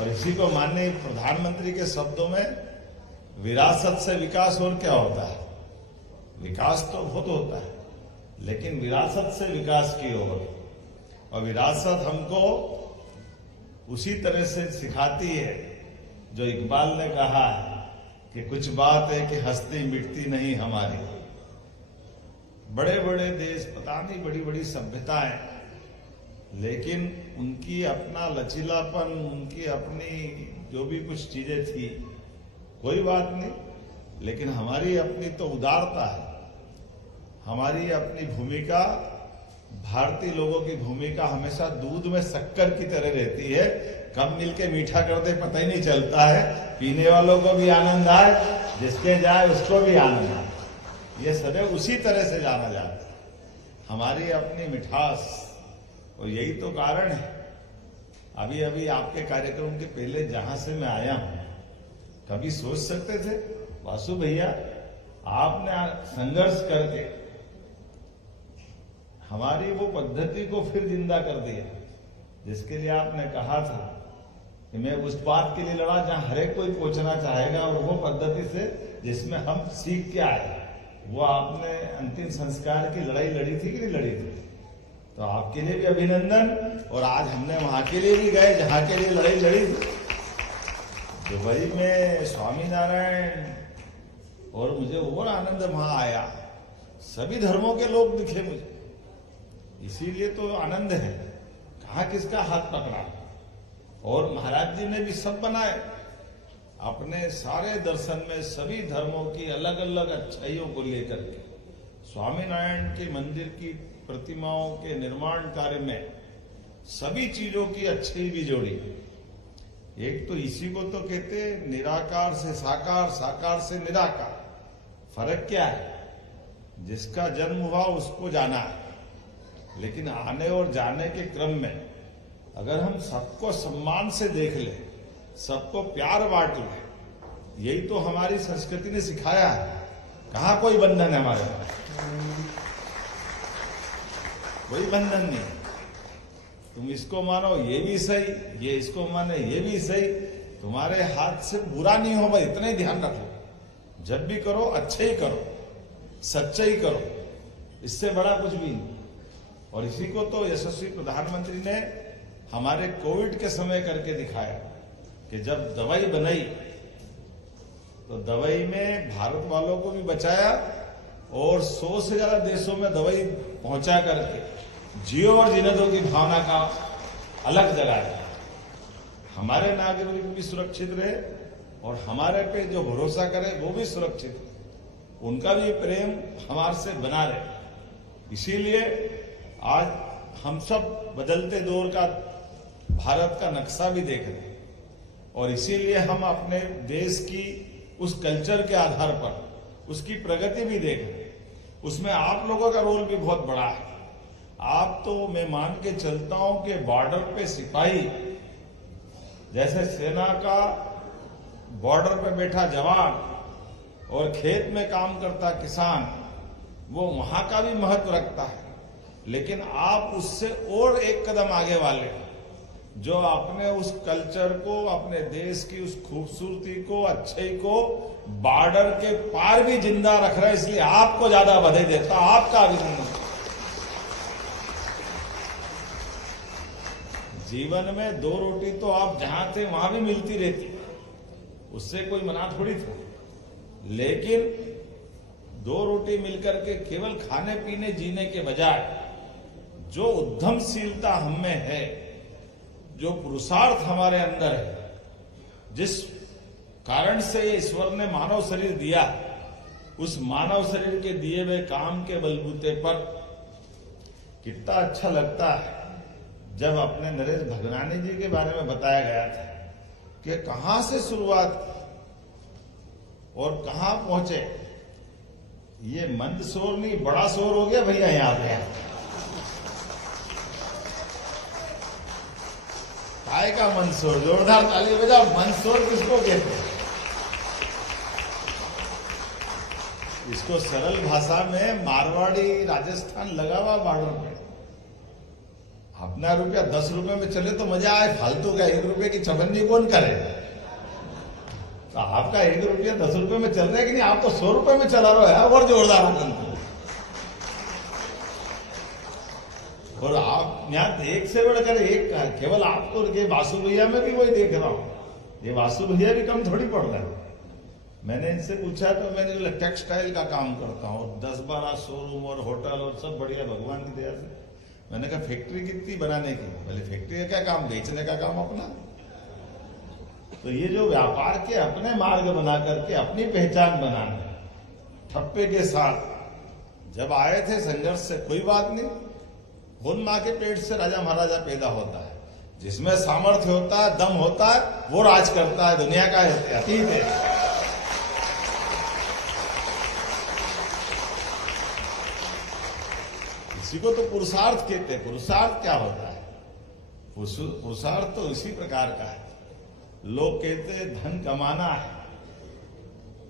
और इसी को माननीय प्रधानमंत्री के शब्दों में, विरासत से विकास और क्या होता है? विकास तो बहुत होता है, लेकिन विरासत से विकास की ओर, और विरासत हमको उसी तरह से सिखाती है जो इकबाल ने कहा है कि कुछ बात है कि हस्ती मिटती नहीं हमारी। बड़े बड़े देश, पता नहीं बड़ी बड़ी सभ्यताएं, लेकिन उनकी अपना लचीलापन, उनकी अपनी जो भी कुछ चीजें थी, कोई बात नहीं, लेकिन हमारी अपनी तो उदारता है, हमारी अपनी भूमिका, भारतीय लोगों की भूमिका हमेशा दूध में शक्कर की तरह रहती है, कब मिलके मीठा कर दे पता ही नहीं चलता है, पीने वालों को भी आनंद आए, जिसके जाए उसको भी आनंद आए, ये सदैव उसी तरह से जाना जाता है, हमारी अपनी मिठास। और यही तो कारण है, अभी अभी आपके कार्यक्रम के पहले जहां से मैं आया हूं, कभी सोच सकते थे वासु भैया, आपने संघर्ष करके हमारी वो पद्धति को फिर जिंदा कर दिया, जिसके लिए आपने कहा था कि मैं उस बात के लिए लड़ा जहां हर एक कोई पहुंचना चाहेगा, और वो पद्धति से जिसमें हम सीख के आए, वो आपने अंतिम संस्कार की लड़ाई लड़ी थी कि नहीं लड़ी थी? तो आपके लिए भी अभिनंदन, और आज हमने वहां के लिए भी गए जहां के लिए लड़ाई लड़ी थी, दुबई में स्वामीनारायण, और मुझे और आनंद वहां आया, सभी धर्मों के लोग दिखे मुझे, इसीलिए तो आनंद है, कहाँ किसका हाथ पकड़ा। और महाराज जी ने भी सब बनाए, अपने सारे दर्शन में सभी धर्मों की अलग अलग अच्छाइयों को लेकर के, स्वामीनारायण के मंदिर की प्रतिमाओं के निर्माण कार्य में सभी चीजों की अच्छी भी जोड़ी। एक तो इसी को तो कहते निराकार से साकार, साकार से निराकार। फर्क क्या है? जिसका जन्म हुआ उसको जाना है, लेकिन आने और जाने के क्रम में अगर हम सबको सम्मान से देख ले, सबको प्यार बांट ले, यही तो हमारी संस्कृति ने सिखाया है। कहाँ कोई बंधन है हमारे पास? कोई बंधन नहीं। तुम इसको मानो ये भी सही, ये इसको माने ये भी सही, तुम्हारे हाथ से बुरा नहीं हो, भाई इतना ही ध्यान रखो। जब भी करो अच्छे ही करो, सच्चे ही करो, इससे बड़ा कुछ भी नहीं। और इसी को तो यशस्वी प्रधानमंत्री ने हमारे कोविड के समय करके दिखाया कि जब दवाई बनाई तो दवाई में भारत वालों को भी बचाया और 100 से ज्यादा देशों में दवाई पहुंचा करके जियो और जीने दो की भावना का अलग जगाया। हमारे नागरिक भी सुरक्षित रहे और हमारे पे जो भरोसा करे वो भी सुरक्षित रहे, उनका भी प्रेम हमारे से बना रहे। इसीलिए आज हम सब बदलते दौर का भारत का नक्शा भी देख रहे हैं और इसीलिए हम अपने देश की उस कल्चर के आधार पर उसकी प्रगति भी देख रहे हैं। उसमें आप लोगों का रोल भी बहुत बड़ा है। आप तो मैं मान के चलता हूं कि बॉर्डर पे सिपाही जैसे सेना का बॉर्डर पे बैठा जवान और खेत में काम करता किसान, वो वहां का भी महत्व रखता है। लेकिन आप उससे और एक कदम आगे वाले जो अपने उस कल्चर को, अपने देश की उस खूबसूरती को, अच्छाई को बॉर्डर के पार भी जिंदा रख रहे हैं। इसलिए आपको ज्यादा बधाई देता, आपका अभिनंदन। जीवन में 2 रोटी तो आप जहां थे वहां भी मिलती रहती, उससे कोई मना थोड़ी था। लेकिन 2 रोटी मिलकर के केवल खाने पीने जीने के बजाय जो उद्यमशीलता हम में है, जो पुरुषार्थ हमारे अंदर है, जिस कारण से ईश्वर ने मानव शरीर दिया, उस मानव शरीर के दिए हुए काम के बलबूते पर कितना अच्छा लगता है जब अपने नरेश भगनानी जी के बारे में बताया गया था कि कहां से शुरुआत की और कहां पहुंचे। ये मंद शोर नहीं, बड़ा शोर हो गया भैया यहां पे। काय का मंदशोर? जोरदार ताली बजाओ। मंदशोर किसको कहते हैं? इसको सरल भाषा में मारवाड़ी राजस्थान लगा हुआ बॉर्डर पे। अपना रुपया 10 रुपए में चले तो मजा आए, फालतू का 1 रुपए की चवन्नी कौन करे? तो आपका 1 रुपया 10 रुपए में चल रहा है कि नहीं? आप तो 100 रुपए में चला रहे हो और जोरदार आनंद। और आप यहाँ एक से बढ़कर एक, केवल आपको ये वासु भैया में भी वही देख रहा हूं। ये वासु भैया भी कम थोड़ी पड़ रहा है। मैंने इनसे पूछा तो मैंने बोला टेक्सटाइल का काम करता हूँ, 10-12 शोरूम और होटल और सब बढ़िया भगवान की दया से। मैंने कहा फैक्ट्री कितनी बनाने की? बोले फैक्ट्री का क्या काम, बेचने का काम अपना। तो ये जो व्यापार के अपने मार्ग बना करके अपनी पहचान बनाने, ठप्पे के साथ जब आए थे संघर्ष से, कोई बात नहीं। खून मां के पेट से राजा महाराजा पैदा होता है। जिसमें सामर्थ्य होता है, दम होता है, वो राज करता है। दुनिया का अतीत है। इसी को तो पुरुषार्थ कहते हैं। पुरुषार्थ क्या होता है? पुरुषार्थ तो इसी प्रकार का है। लोग कहते हैं धन कमाना है,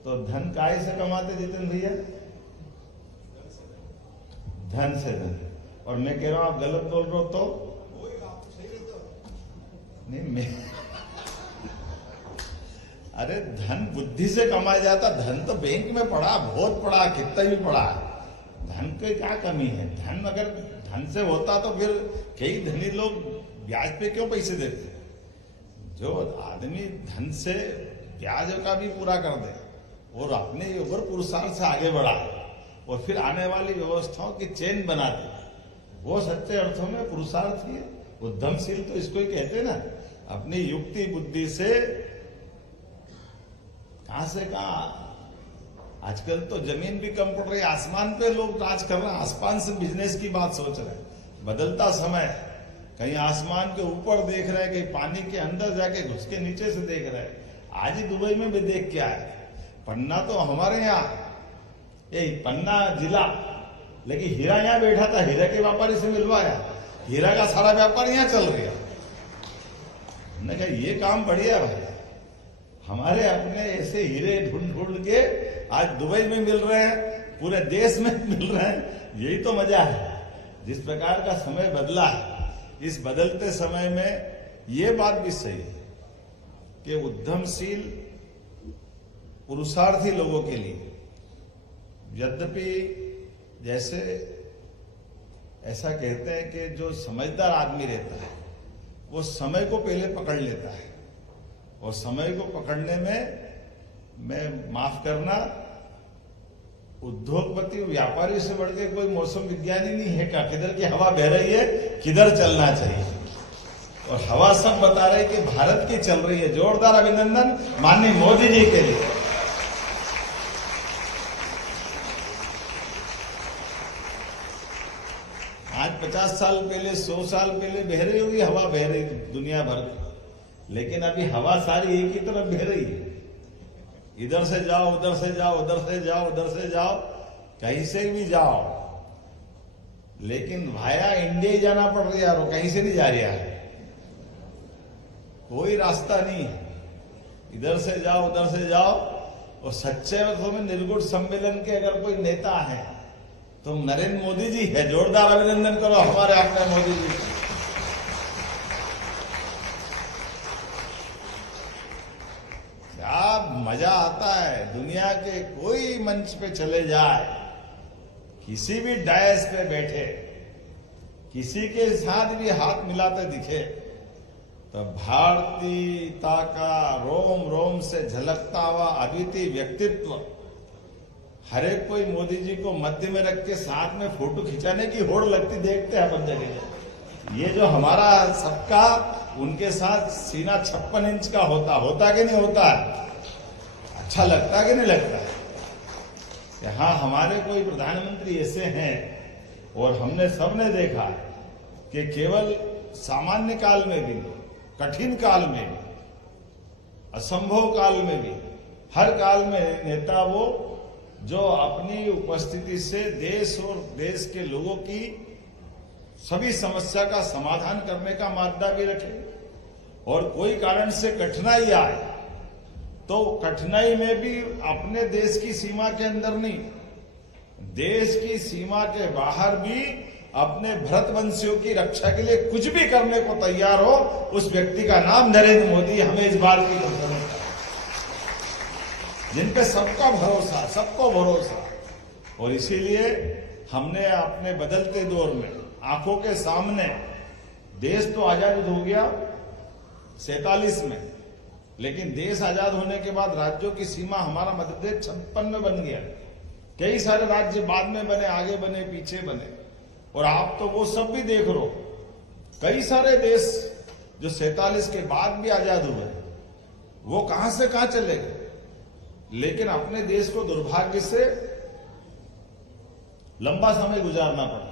तो धन काहे से कमाते जितेंद्र भैया? धन से धन। और मैं कह रहा हूं आप गलत बोल रहे हो तो नहीं। मैं अरे धन बुद्धि से कमाया जाता। धन तो बैंक में पड़ा, बहुत पड़ा, कितना भी पड़ा। धन की क्या कमी है? धन अगर धन से होता तो फिर कई धनी लोग ब्याज पे क्यों पैसे देते? जो आदमी धन से ब्याज का भी पूरा कर दे और अपने ऊपर पुरुषार्थ से आगे बढ़ा और फिर आने वाली व्यवस्थाओं की चेन बना दे, वो सच्चे अर्थों में पुरुषार्थ ही है। उद्यमशील तो इसको ही कहते हैं ना। अपनी युक्ति बुद्धि से कहां से कहां। आजकल तो जमीन भी कम पड़ रही है, आसमान पे लोग राज कर रहे हैं। आसमान से बिजनेस की बात सोच रहे हैं। बदलता समय, कहीं आसमान के ऊपर देख रहे हैं, कहीं पानी के अंदर जाके घुस के नीचे से देख रहे हैं। आज ही दुबई में भी देख के आए। पन्ना तो हमारे यहाँ, ये पन्ना जिला, लेकिन हीरा यहाँ बैठा था। हीरा के व्यापारी से मिलवाया। हीरा का सारा व्यापार यहाँ चल रहा। मैंने कहा ये काम बढ़िया भाई। हमारे अपने ऐसे हीरे ढूंढ ढूंढ के आज दुबई में मिल रहे हैं, पूरे देश में मिल रहे हैं। यही तो मजा है। जिस प्रकार का समय बदला है, इस बदलते समय में ये बात भी सही है कि उद्यमशील पुरुषार्थी लोगों के लिए, यद्यपि जैसे ऐसा कहते हैं कि जो समझदार आदमी रहता है वो समय को पहले पकड़ लेता है, और समय को पकड़ने में मैं माफ करना, उद्योगपति व्यापारी से बढ़ के कोई मौसम विज्ञानी नहीं है का किधर की हवा बह रही है, किधर चलना चाहिए। और हवा सब बता रही कि भारत की चल रही है। जोरदार अभिनंदन माननीय मोदी जी के लिए। आज 50 साल पहले, 100 साल पहले बह रही होगी हवा, बह रही दुनिया भर, लेकिन अभी हवा सारी एक ही तरफ बह रही है। इधर से जाओ, उधर से जाओ, उधर से जाओ, उधर से जाओ, कहीं से भी जाओ, लेकिन भाया इंडिया ही जाना पड़ रहा है यार, कहीं से नहीं जा रहा है, कोई रास्ता नहीं है। इधर से जाओ, उधर से जाओ। और सच्चे अर्थों में निर्गुण सम्मेलन के अगर कोई नेता है तो नरेंद्र मोदी जी है। जोरदार अभिनंदन करो हमारे अपने मोदी जी। क्या मजा आता है, दुनिया के कोई मंच पे चले जाए, किसी भी डायस पे बैठे, किसी के साथ भी हाथ मिलाते दिखे, तो भारतीयता का रोम रोम से झलकता हुआ अद्वितीय व्यक्तित्व, हर एक कोई मोदी जी को मध्य में रख के साथ में फोटो खिंचाने की होड़ लगती देखते हैं अपन जगह। ये जो हमारा सबका उनके साथ सीना 56 इंच का होता कि नहीं होता है? अच्छा लगता कि नहीं लगता है कि हाँ, हमारे कोई प्रधानमंत्री ऐसे हैं। और हमने सबने देखा कि केवल सामान्य काल में भी, कठिन काल में भी, असंभव काल में भी, हर काल में नेता वो जो अपनी उपस्थिति से देश और देश के लोगों की सभी समस्या का समाधान करने का मादा भी रखे। और कोई कारण से कठिनाई आए तो कठिनाई में भी अपने देश की सीमा के अंदर नहीं, देश की सीमा के बाहर भी अपने भरतवंशियों की रक्षा के लिए कुछ भी करने को तैयार हो, उस व्यक्ति का नाम नरेंद्र मोदी। हमें इस बात की प्रसन्नता, जिन पे सबको भरोसा। और इसीलिए हमने अपने बदलते दौर में आंखों के सामने, देश तो आजाद हो गया 47 में, लेकिन देश आजाद होने के बाद राज्यों की सीमा हमारा मध्य प्रदेश 56 में बन गया। कई सारे राज्य बाद में बने, आगे बने, पीछे बने, और आप तो वो सब भी देख लो। कई सारे देश जो 47 के बाद भी आजाद हुए, वो कहां से कहां चले गए। लेकिन अपने देश को दुर्भाग्य से लंबा समय गुजारना पड़ा।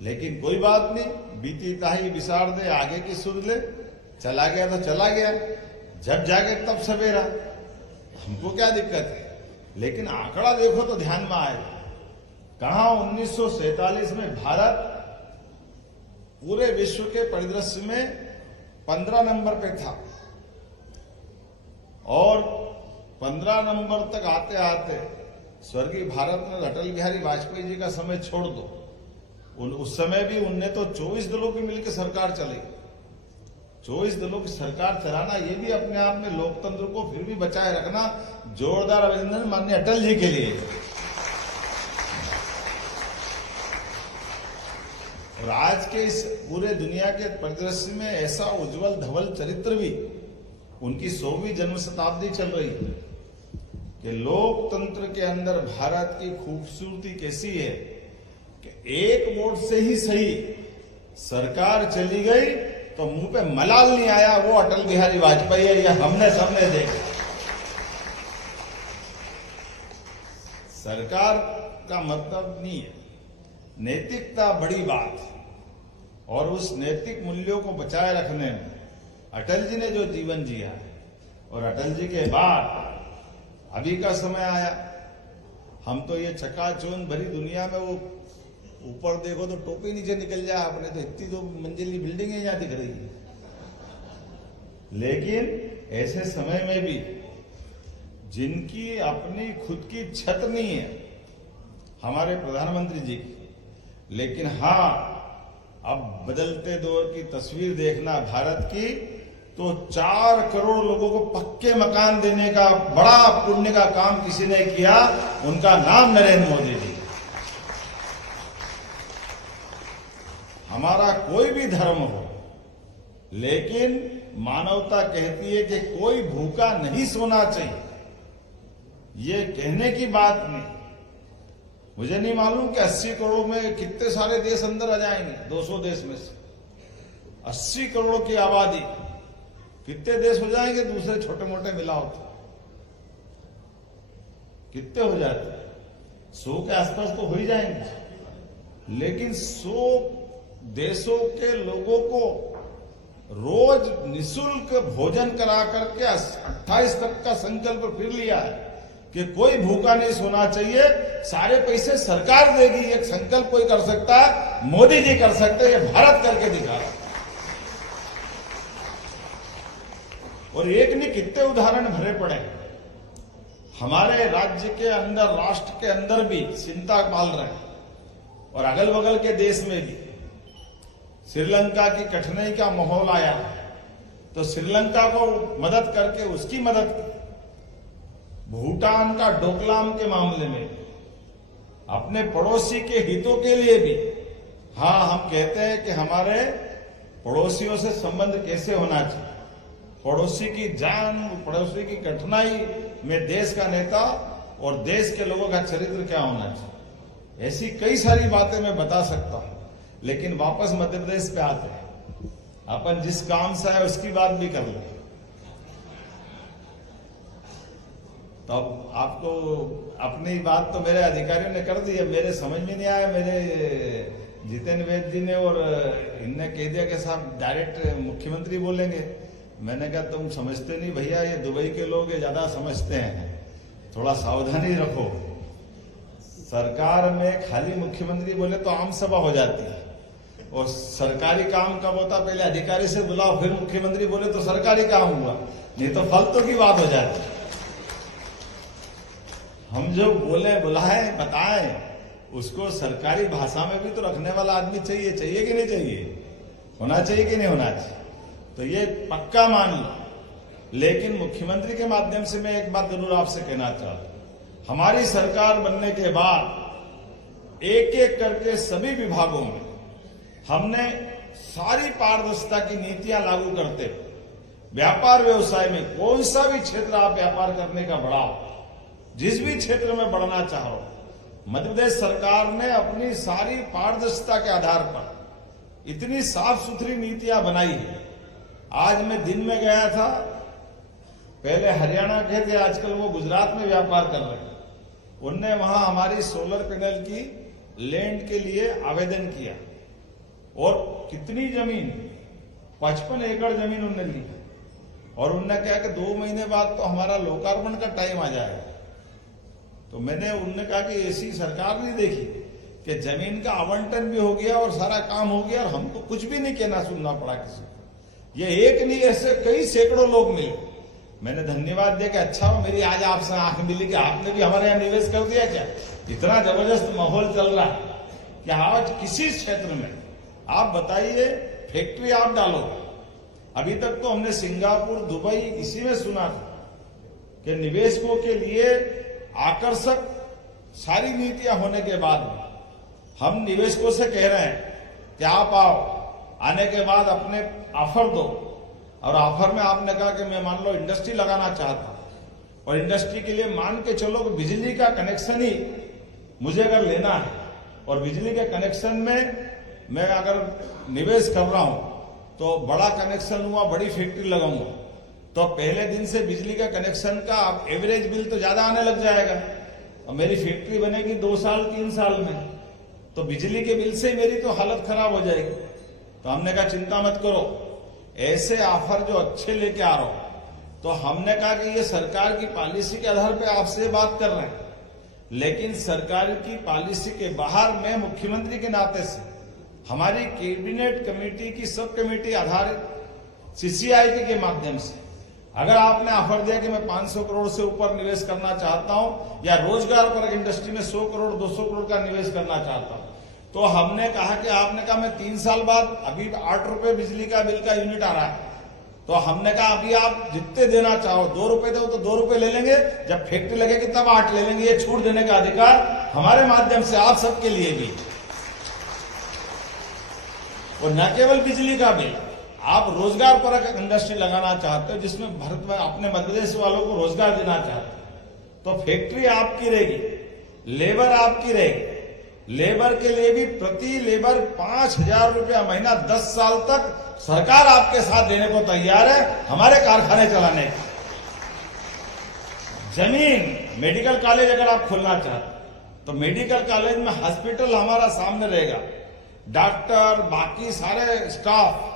लेकिन कोई बात नहीं, बीती ताही विसार दे, आगे की सुध ले। चला गया तो चला गया, जब जागे तब सवेरा, हमको क्या दिक्कत है। लेकिन आंकड़ा देखो तो ध्यान में आए, कहां 1947 में भारत पूरे विश्व के परिदृश्य में 15 नंबर पे था, और 15 नंबर तक आते आते स्वर्गीय भारत में अटल बिहारी वाजपेयी जी का समय छोड़ दो, उस समय भी उनने तो 24 दलों की मिलकर सरकार चलाई। 24 दलों की सरकार चलाना, ये भी अपने आप में लोकतंत्र को फिर भी बचाए रखना। जोरदार अभिनंदन माननीय अटल जी के लिए। और आज के इस पूरे दुनिया के परिदृश्य में ऐसा उज्जवल धवल चरित्र भी, उनकी 100वीं जन्म शताब्दी चल रही है, कि लोकतंत्र के अंदर भारत की खूबसूरती कैसी है कि एक वोट से ही सही सरकार चली गई तो मुंह पे मलाल नहीं आया, वो अटल बिहारी वाजपेयी है। यह हमने सबने देखा। सरकार का मतलब नहीं है, नैतिकता बड़ी बात, और उस नैतिक मूल्यों को बचाए रखने में अटल जी ने जो जीवन जिया है, और अटल जी के बाद अभी का समय आया, हम तो ये चकाचौंध भरी दुनिया में, वो ऊपर देखो तो टोपी नीचे निकल जाए अपने, तो इतनी तो मंजिली बिल्डिंगें यहां दिख रही है। लेकिन ऐसे समय में भी जिनकी अपनी खुद की छत नहीं है, हमारे प्रधानमंत्री जी की, लेकिन हाँ, अब बदलते दौर की तस्वीर देखना भारत की, तो 4 करोड़ लोगों को पक्के मकान देने का बड़ा पुण्य का काम किसी ने किया, उनका नाम नरेंद्र मोदी जी। हमारा कोई भी धर्म हो, लेकिन मानवता कहती है कि कोई भूखा नहीं सोना चाहिए। ये कहने की बात नहीं। मुझे नहीं मालूम कि 80 करोड़ में कितने सारे देश अंदर आ जाएंगे। 200 देश में से 80 करोड़ की आबादी, कितने देश हो जाएंगे दूसरे छोटे मोटे मिलाओ तो? कितने हो जाते? 100 के आसपास तो हो ही जाएंगे। लेकिन 100 देशों के लोगों को रोज निःशुल्क भोजन करा करके 28 तक का संकल्प फिर लिया है कि कोई भूखा नहीं सोना चाहिए। सारे पैसे सरकार देगी। एक संकल्प कोई कर सकता है, मोदी जी कर सकते हैं, ये भारत करके दिखा रहा है। और एक नहीं कितने उदाहरण भरे पड़े। हमारे राज्य के अंदर, राष्ट्र के अंदर भी चिंता पाल रहे हैं और अगल बगल के देश में भी। श्रीलंका की कठिनाई का माहौल आया तो श्रीलंका को मदद करके उसकी मदद की। भूटान का डोकलाम के मामले में, अपने पड़ोसी के हितों के लिए भी। हाँ, हम कहते हैं कि हमारे पड़ोसियों से संबंध कैसे होना चाहिए, पड़ोसी की जान, पड़ोसी की कठिनाई में देश का नेता और देश के लोगों का चरित्र क्या होना चाहिए। ऐसी कई सारी बातें मैं बता सकता हूं, लेकिन वापस मध्य प्रदेश पे आते हैं। अपन जिस काम से आए उसकी बात भी कर लें। तो अब आपको अपनी बात तो मेरे अधिकारियों ने कर दी है, मेरे समझ में नहीं आया। मेरे जितेंद्र वैद्य जी ने और इनने कह दिया कि साहब डायरेक्ट मुख्यमंत्री बोलेंगे। मैंने कहा तुम समझते नहीं भैया, ये दुबई के लोग ये ज्यादा समझते हैं, थोड़ा सावधानी रखो। सरकार में खाली मुख्यमंत्री बोले तो आम सभा हो जाती है, और सरकारी काम कब होता, पहले अधिकारी से बुलाओ फिर मुख्यमंत्री बोले तो सरकारी काम हुआ, नहीं तो फालतू की बात हो जाती है। हम जो बोले, बुलाए, बताएं, उसको सरकारी भाषा में भी तो रखने वाला आदमी चाहिए। चाहिए कि नहीं चाहिए? होना चाहिए कि नहीं होना चाहिए? तो ये पक्का मान लो। लेकिन मुख्यमंत्री के माध्यम से मैं एक बात जरूर आपसे कहना चाहता हूं। हमारी सरकार बनने के बाद एक एक करके सभी विभागों में हमने सारी पारदर्शिता की नीतियां लागू करते, व्यापार व्यवसाय में कौन सा भी क्षेत्र आप व्यापार करने का बढ़ाओ, जिस भी क्षेत्र में बढ़ना चाहो, मध्य प्रदेश सरकार ने अपनी सारी पारदर्शिता के आधार पर इतनी साफ सुथरी नीतियां बनाई है। आज मैं दिन में गया था, पहले हरियाणा के थे, आजकल वो गुजरात में व्यापार कर रहे हैं। उनने वहां हमारी सोलर पैनल की लैंड के लिए आवेदन किया, और कितनी जमीन, 55 एकड़ जमीन उन्होंने ली, और उन्होंने कहा कि 2 महीने बाद तो हमारा लोकार्पण का टाइम आ जाएगा। तो उन्होंने कहा कि ऐसी सरकार नहीं देखी कि जमीन का आवंटन भी हो गया और सारा काम हो गया और हमको कुछ भी नहीं कहना सुनना पड़ा किसी को। ये एक नहीं, ऐसे कई सैकड़ों लोग मिले। मैंने धन्यवाद दिया कि अच्छा हो मेरी आज आपसे आंख मिली कि आपने भी हमारे यहाँ निवेश कर दिया। क्या इतना जबरदस्त माहौल चल रहा है कि आज किसी क्षेत्र में आप बताइए, फैक्ट्री आप डालो। अभी तक तो हमने सिंगापुर, दुबई इसी में सुना था कि निवेशकों के लिए आकर्षक सारी नीतियां होने के बाद हम निवेशकों से कह रहे हैं कि आप आओ, आने के बाद अपने ऑफर दो। और ऑफर में आपने कहा कि मैं मान लो इंडस्ट्री लगाना चाहता हूं, और इंडस्ट्री के लिए मान के चलो कि बिजली का कनेक्शन ही मुझे अगर लेना है, और बिजली के कनेक्शन में मैं अगर निवेश कर रहा हूं तो बड़ा कनेक्शन हुआ, बड़ी फैक्ट्री लगाऊंगा, तो पहले दिन से बिजली का कनेक्शन का एवरेज बिल तो ज्यादा आने लग जाएगा। और मेरी फैक्ट्री बनेगी 2 साल 3 साल में, तो बिजली के बिल से ही मेरी तो हालत खराब हो जाएगी। तो हमने कहा चिंता मत करो, ऐसे ऑफर जो अच्छे लेके आ रहा हूं। तो हमने कहा कि ये सरकार की पॉलिसी के आधार पर आपसे बात कर रहे हैं, लेकिन सरकार की पॉलिसी के बाहर मैं मुख्यमंत्री के नाते से हमारी कैबिनेट कमेटी की सब कमेटी आधारित CCIT के माध्यम से अगर आपने ऑफर दिया कि मैं 500 करोड़ से ऊपर निवेश करना चाहता हूं या रोजगार परक इंडस्ट्री में 100 करोड़ 200 करोड़ का निवेश करना चाहता हूं, तो हमने कहा कि आपने कहा मैं 3 साल बाद, अभी 8 रुपए बिजली का बिल का यूनिट आ रहा है, तो हमने कहा अभी आप जितने देना चाहो, 2 रुपए दो तो 2 रुपए ले लेंगे, जब फैक्ट्री लगेगी तब 8 ले लेंगे। ये छूट देने का अधिकार हमारे माध्यम से आप सबके लिए भी। और न केवल बिजली का बिल, आप रोजगार परक इंडस्ट्री लगाना चाहते हो जिसमें भारत में अपने मध्य प्रदेश वालों को रोजगार देना चाहते हो, तो फैक्ट्री आपकी रहेगी, लेबर आपकी रहेगी। लेबर के लिए भी प्रति लेबर 5,000 रुपया महीना 10 साल तक सरकार आपके साथ देने को तैयार है हमारे कारखाने चलाने का। जमीन, मेडिकल कॉलेज अगर आप खोलना चाहते तो मेडिकल कॉलेज में हॉस्पिटल हमारा सामने रहेगा, डॉक्टर बाकी सारे स्टाफ,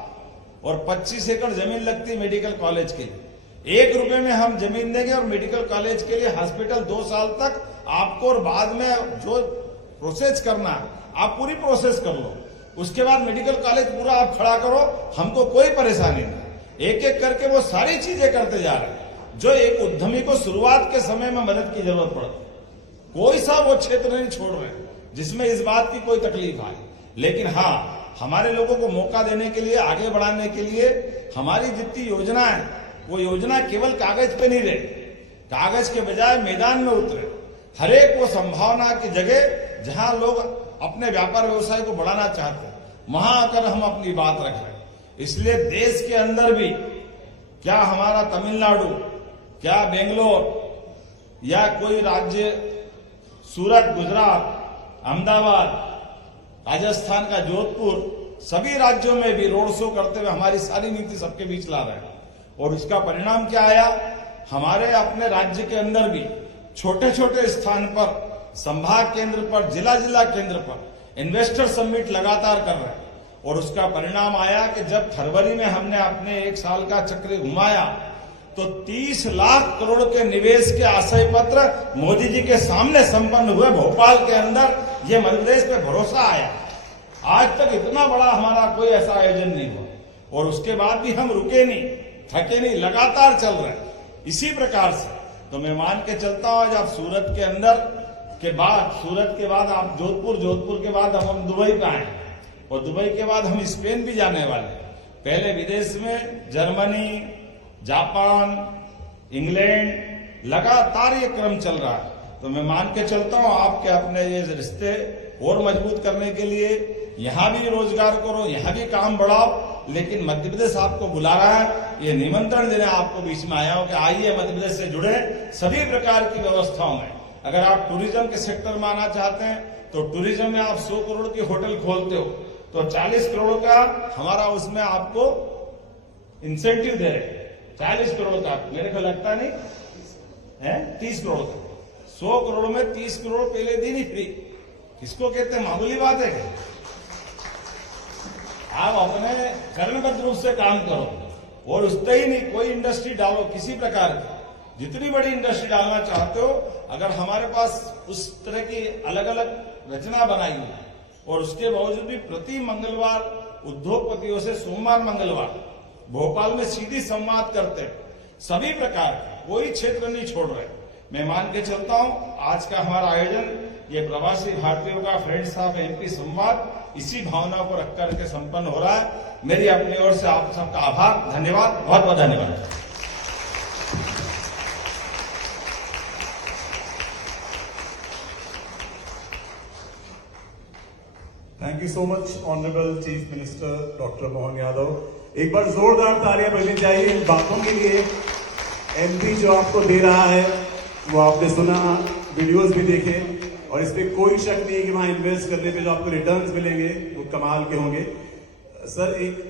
और 25 एकड़ जमीन लगती है मेडिकल कॉलेज के लिए। 1 रुपए में हम जमीन देंगे और मेडिकल कॉलेज के लिए हॉस्पिटल 2 साल तक आपको, और बाद में जो प्रोसेस करना है आप पूरी प्रोसेस कर लो, उसके बाद मेडिकल कॉलेज पूरा आप खड़ा करो, हमको कोई परेशानी नहीं। एक एक करके वो सारी चीजें करते जा रहे हैं जो एक उद्यमी को शुरुआत के समय में मदद की जरूरत पड़ती। कोई सा वो क्षेत्र नहीं छोड़ रहे जिसमें इस बात की कोई तकलीफ आए, लेकिन हाँ, हमारे लोगों को मौका देने के लिए, आगे बढ़ाने के लिए हमारी जितनी योजना है वो योजना केवल कागज पे नहीं रहे, कागज के बजाय मैदान में उतरे। हर एक वो संभावना की जगह जहां लोग अपने व्यापार व्यवसाय को बढ़ाना चाहते हैं, वहां आकर हम अपनी बात रख रहे हैं। इसलिए देश के अंदर भी, क्या हमारा तमिलनाडु, क्या बेंगलोर या कोई राज्य, सूरत, गुजरात, अहमदाबाद, राजस्थान का जोधपुर, सभी राज्यों में भी रोड शो करते हुए हमारी सारी नीति सबके बीच ला रहे हैं। और इसका परिणाम क्या आया, हमारे अपने राज्य के अंदर भी छोटे छोटे स्थान पर, संभाग केंद्र पर, जिला जिला केंद्र पर इन्वेस्टर समिट लगातार कर रहे हैं। और उसका परिणाम आया कि जब फरवरी में हमने अपने 1 साल का चक्र घुमाया तो 30 लाख करोड़ के निवेश के आशय पत्र मोदी जी के सामने संपन्न हुए भोपाल के अंदर। ये मध्य प्रदेश पे भरोसा आया। आज तक इतना बड़ा हमारा कोई ऐसा आयोजन नहीं हुआ और उसके बाद भी हम रुके नहीं, थके नहीं, लगातार चल रहे हैं इसी प्रकार से। तो मैं मान के चलता हूं, जब सूरत के अंदर के बाद, सूरत के बाद आप जोधपुर, जोधपुर के बाद हम दुबई पे आए और दुबई के बाद हम स्पेन भी जाने वाले। पहले विदेश में जर्मनी, जापान, इंग्लैंड, लगातार ये क्रम चल रहा है। तो मैं मान के चलता हूं आपके अपने ये रिश्ते और मजबूत करने के लिए यहां भी रोजगार करो, यहां भी काम बढ़ाओ, लेकिन मध्य प्रदेश आपको बुला रहा है। ये निमंत्रण देने आपको बीच में आया हूं कि आइए मध्य प्रदेश से जुड़े सभी प्रकार की व्यवस्थाओं में। अगर आप टूरिज्म के सेक्टर में आना चाहते हैं तो टूरिज्म में आप 100 करोड़ की होटल खोलते हो तो 40 करोड़ का हमारा उसमें आपको इंसेंटिव दे रहे, 40 करोड़ का, मेरे को लगता नहीं है 30 करोड़ का। 100 करोड़ में 30 करोड़ पहले दिन ही फ्री, किसको कहते हैं, मामूली बात है। आप अपने कर्मबद्ध रूप से काम करो और उससे ही नहीं, कोई इंडस्ट्री डालो किसी प्रकार की, जितनी बड़ी इंडस्ट्री डालना चाहते हो। अगर हमारे पास उस तरह की अलग अलग रचना बनाई हुई है और उसके बावजूद भी प्रति मंगलवार उद्योगपतियों से, सोमवार मंगलवार भोपाल में सीधी संवाद करते हैं, सभी प्रकार कोई क्षेत्र नहीं छोड़ रहे। मैं मान के चलता हूं आज का हमारा आयोजन, ये प्रवासी भारतीयों का फ्रेंड्स ऑफ एमपी संवाद, इसी भावना को रख करके संपन्न हो रहा है। मेरी अपनी ओर से आप सबका आभार, धन्यवाद, बहुत बहुत धन्यवाद। Thank you so much honourable chief minister doctor Mohan Yadav. एक बार जोरदार तालियां बजनी चाहिए इन बातों के लिए। एमपी जो आपको दे रहा है वो आपने सुना, वीडियोस भी देखे और इसमें कोई शक नहीं है कि वहां इन्वेस्ट करने पे जो आपको रिटर्न्स मिलेंगे वो कमाल के होंगे। सर, एक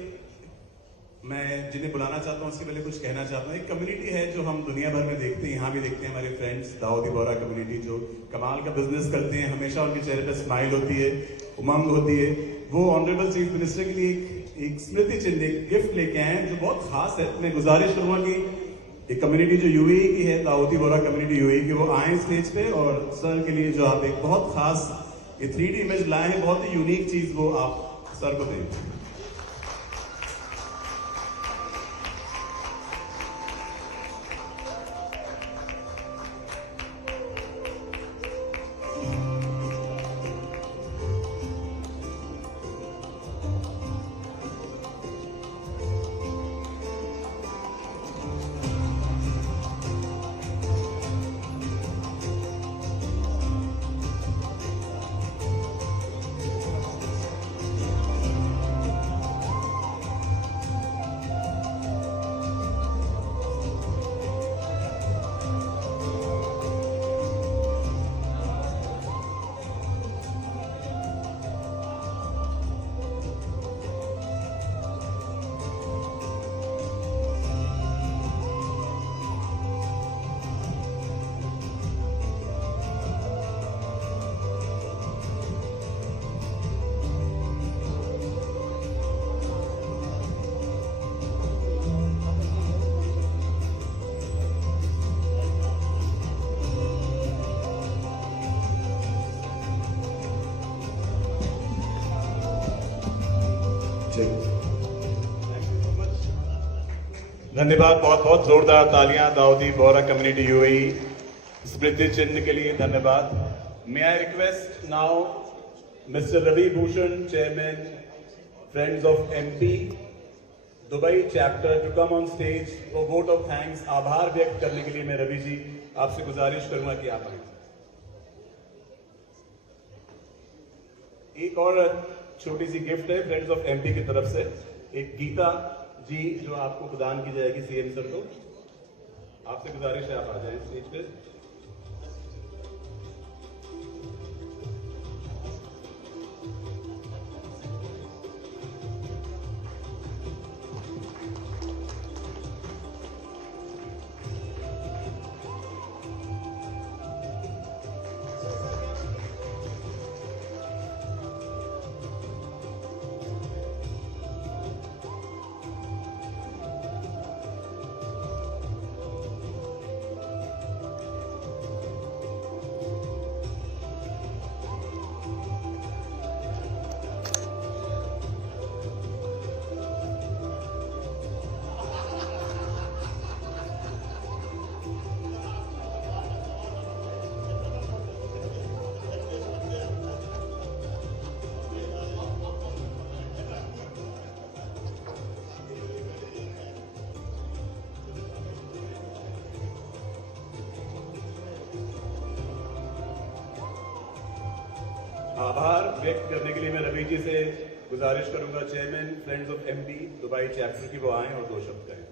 मैं जिन्हें बुलाना चाहता हूं उसके पहले कुछ कहना चाहता हूं। एक कम्युनिटी है जो हम दुनिया भर में देखते हैं, यहाँ भी देखते हैं, हमारे फ्रेंड्स दाऊदी बोरा कम्युनिटी जो कमाल का बिजनेस करते हैं, हमेशा उनके चेहरे पर स्माइल होती है, उमंग होती है। वो ऑनरेबल चीफ मिनिस्टर के लिए एक स्मृति चिन्ह, एक गिफ्ट लेके आए हैं जो बहुत खास है। मैं गुजारिश करूंगा कि एक कम्युनिटी जो यूएई की है, दाऊदी बोरा कम्युनिटी यूएई की, वो आए स्टेज पे और सर के लिए जो आप एक बहुत खास ये 3D इमेज लाए हैं, बहुत ही यूनिक चीज, वो आप सर को दें। Jai Hind. धन्यवाद, बहुत बहुत जोरदार तालियां दाऊदी बोहरा कम्युनिटी यूएई स्मृति चिन्ह के लिए धन्यवाद। May I request now mister Ravi Bhushan, chairman friends of MP Dubai chapter, to come on stage for vote of thanks. आभार व्यक्त करने के लिए मैं रवि जी आपसे गुजारिश करूंगा कि आप आए। एक और छोटी सी गिफ्ट है फ्रेंड्स ऑफ एमपी की तरफ से, एक गीता जी जो आपको प्रदान की जाएगी सीएम सर को। आपसे गुजारिश है आप आ जाएं स्टेज पे। आभार व्यक्त करने के लिए मैं रवि जी से गुजारिश करूंगा chairman friends of MP Dubai chapter की वो आए और दो शब्द कहें।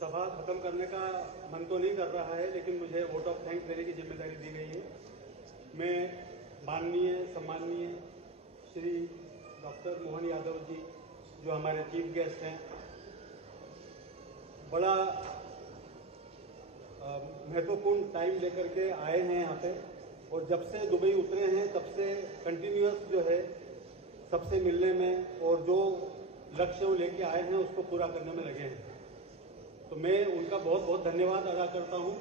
सभा खत्म करने का मन तो नहीं कर रहा है, लेकिन मुझे वोट ऑफ थैंक्स देने की जिम्मेदारी दी गई है। मैं माननीय सम्माननीय श्री डॉक्टर मोहन यादव जी जो हमारे चीफ गेस्ट हैं, बड़ा महत्वपूर्ण टाइम लेकर के आए हैं यहाँ पे, और जब से दुबई उतरे हैं तब से कंटिन्यूअस जो है सबसे मिलने में और जो लक्ष्य वो लेके आए हैं उसको पूरा करने में लगे हैं। तो मैं उनका बहुत बहुत धन्यवाद अदा करता हूँ,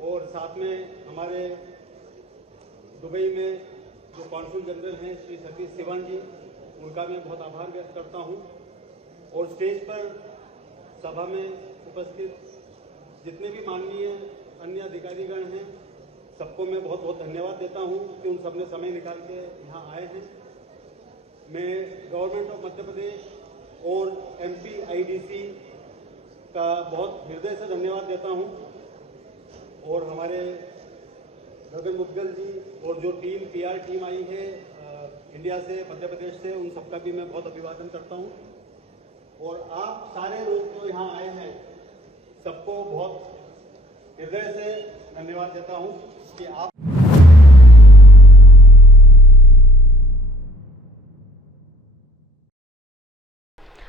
और साथ में हमारे दुबई में जो कॉन्सुल जनरल हैं श्री सतीश सिवान जी, उनका मैं बहुत आभार व्यक्त करता हूँ। और स्टेज पर सभा में उपस्थित जितने भी माननीय अन्य अधिकारीगण हैं, सबको मैं बहुत बहुत धन्यवाद देता हूं कि उन सबने समय निकाल के यहाँ आए हैं। मैं गवर्नमेंट ऑफ मध्य प्रदेश और एमपी आईडीसी का बहुत हृदय से धन्यवाद देता हूं, और हमारे गगन मुद्गल जी और जो टीम पीआर टीम आई है इंडिया से, मध्य प्रदेश से, उन सबका भी मैं बहुत अभिवादन करता हूं। और आप सारे लोग जो यहाँ आए हैं सबको बहुत हृदय से धन्यवाद देता हूं कि आप।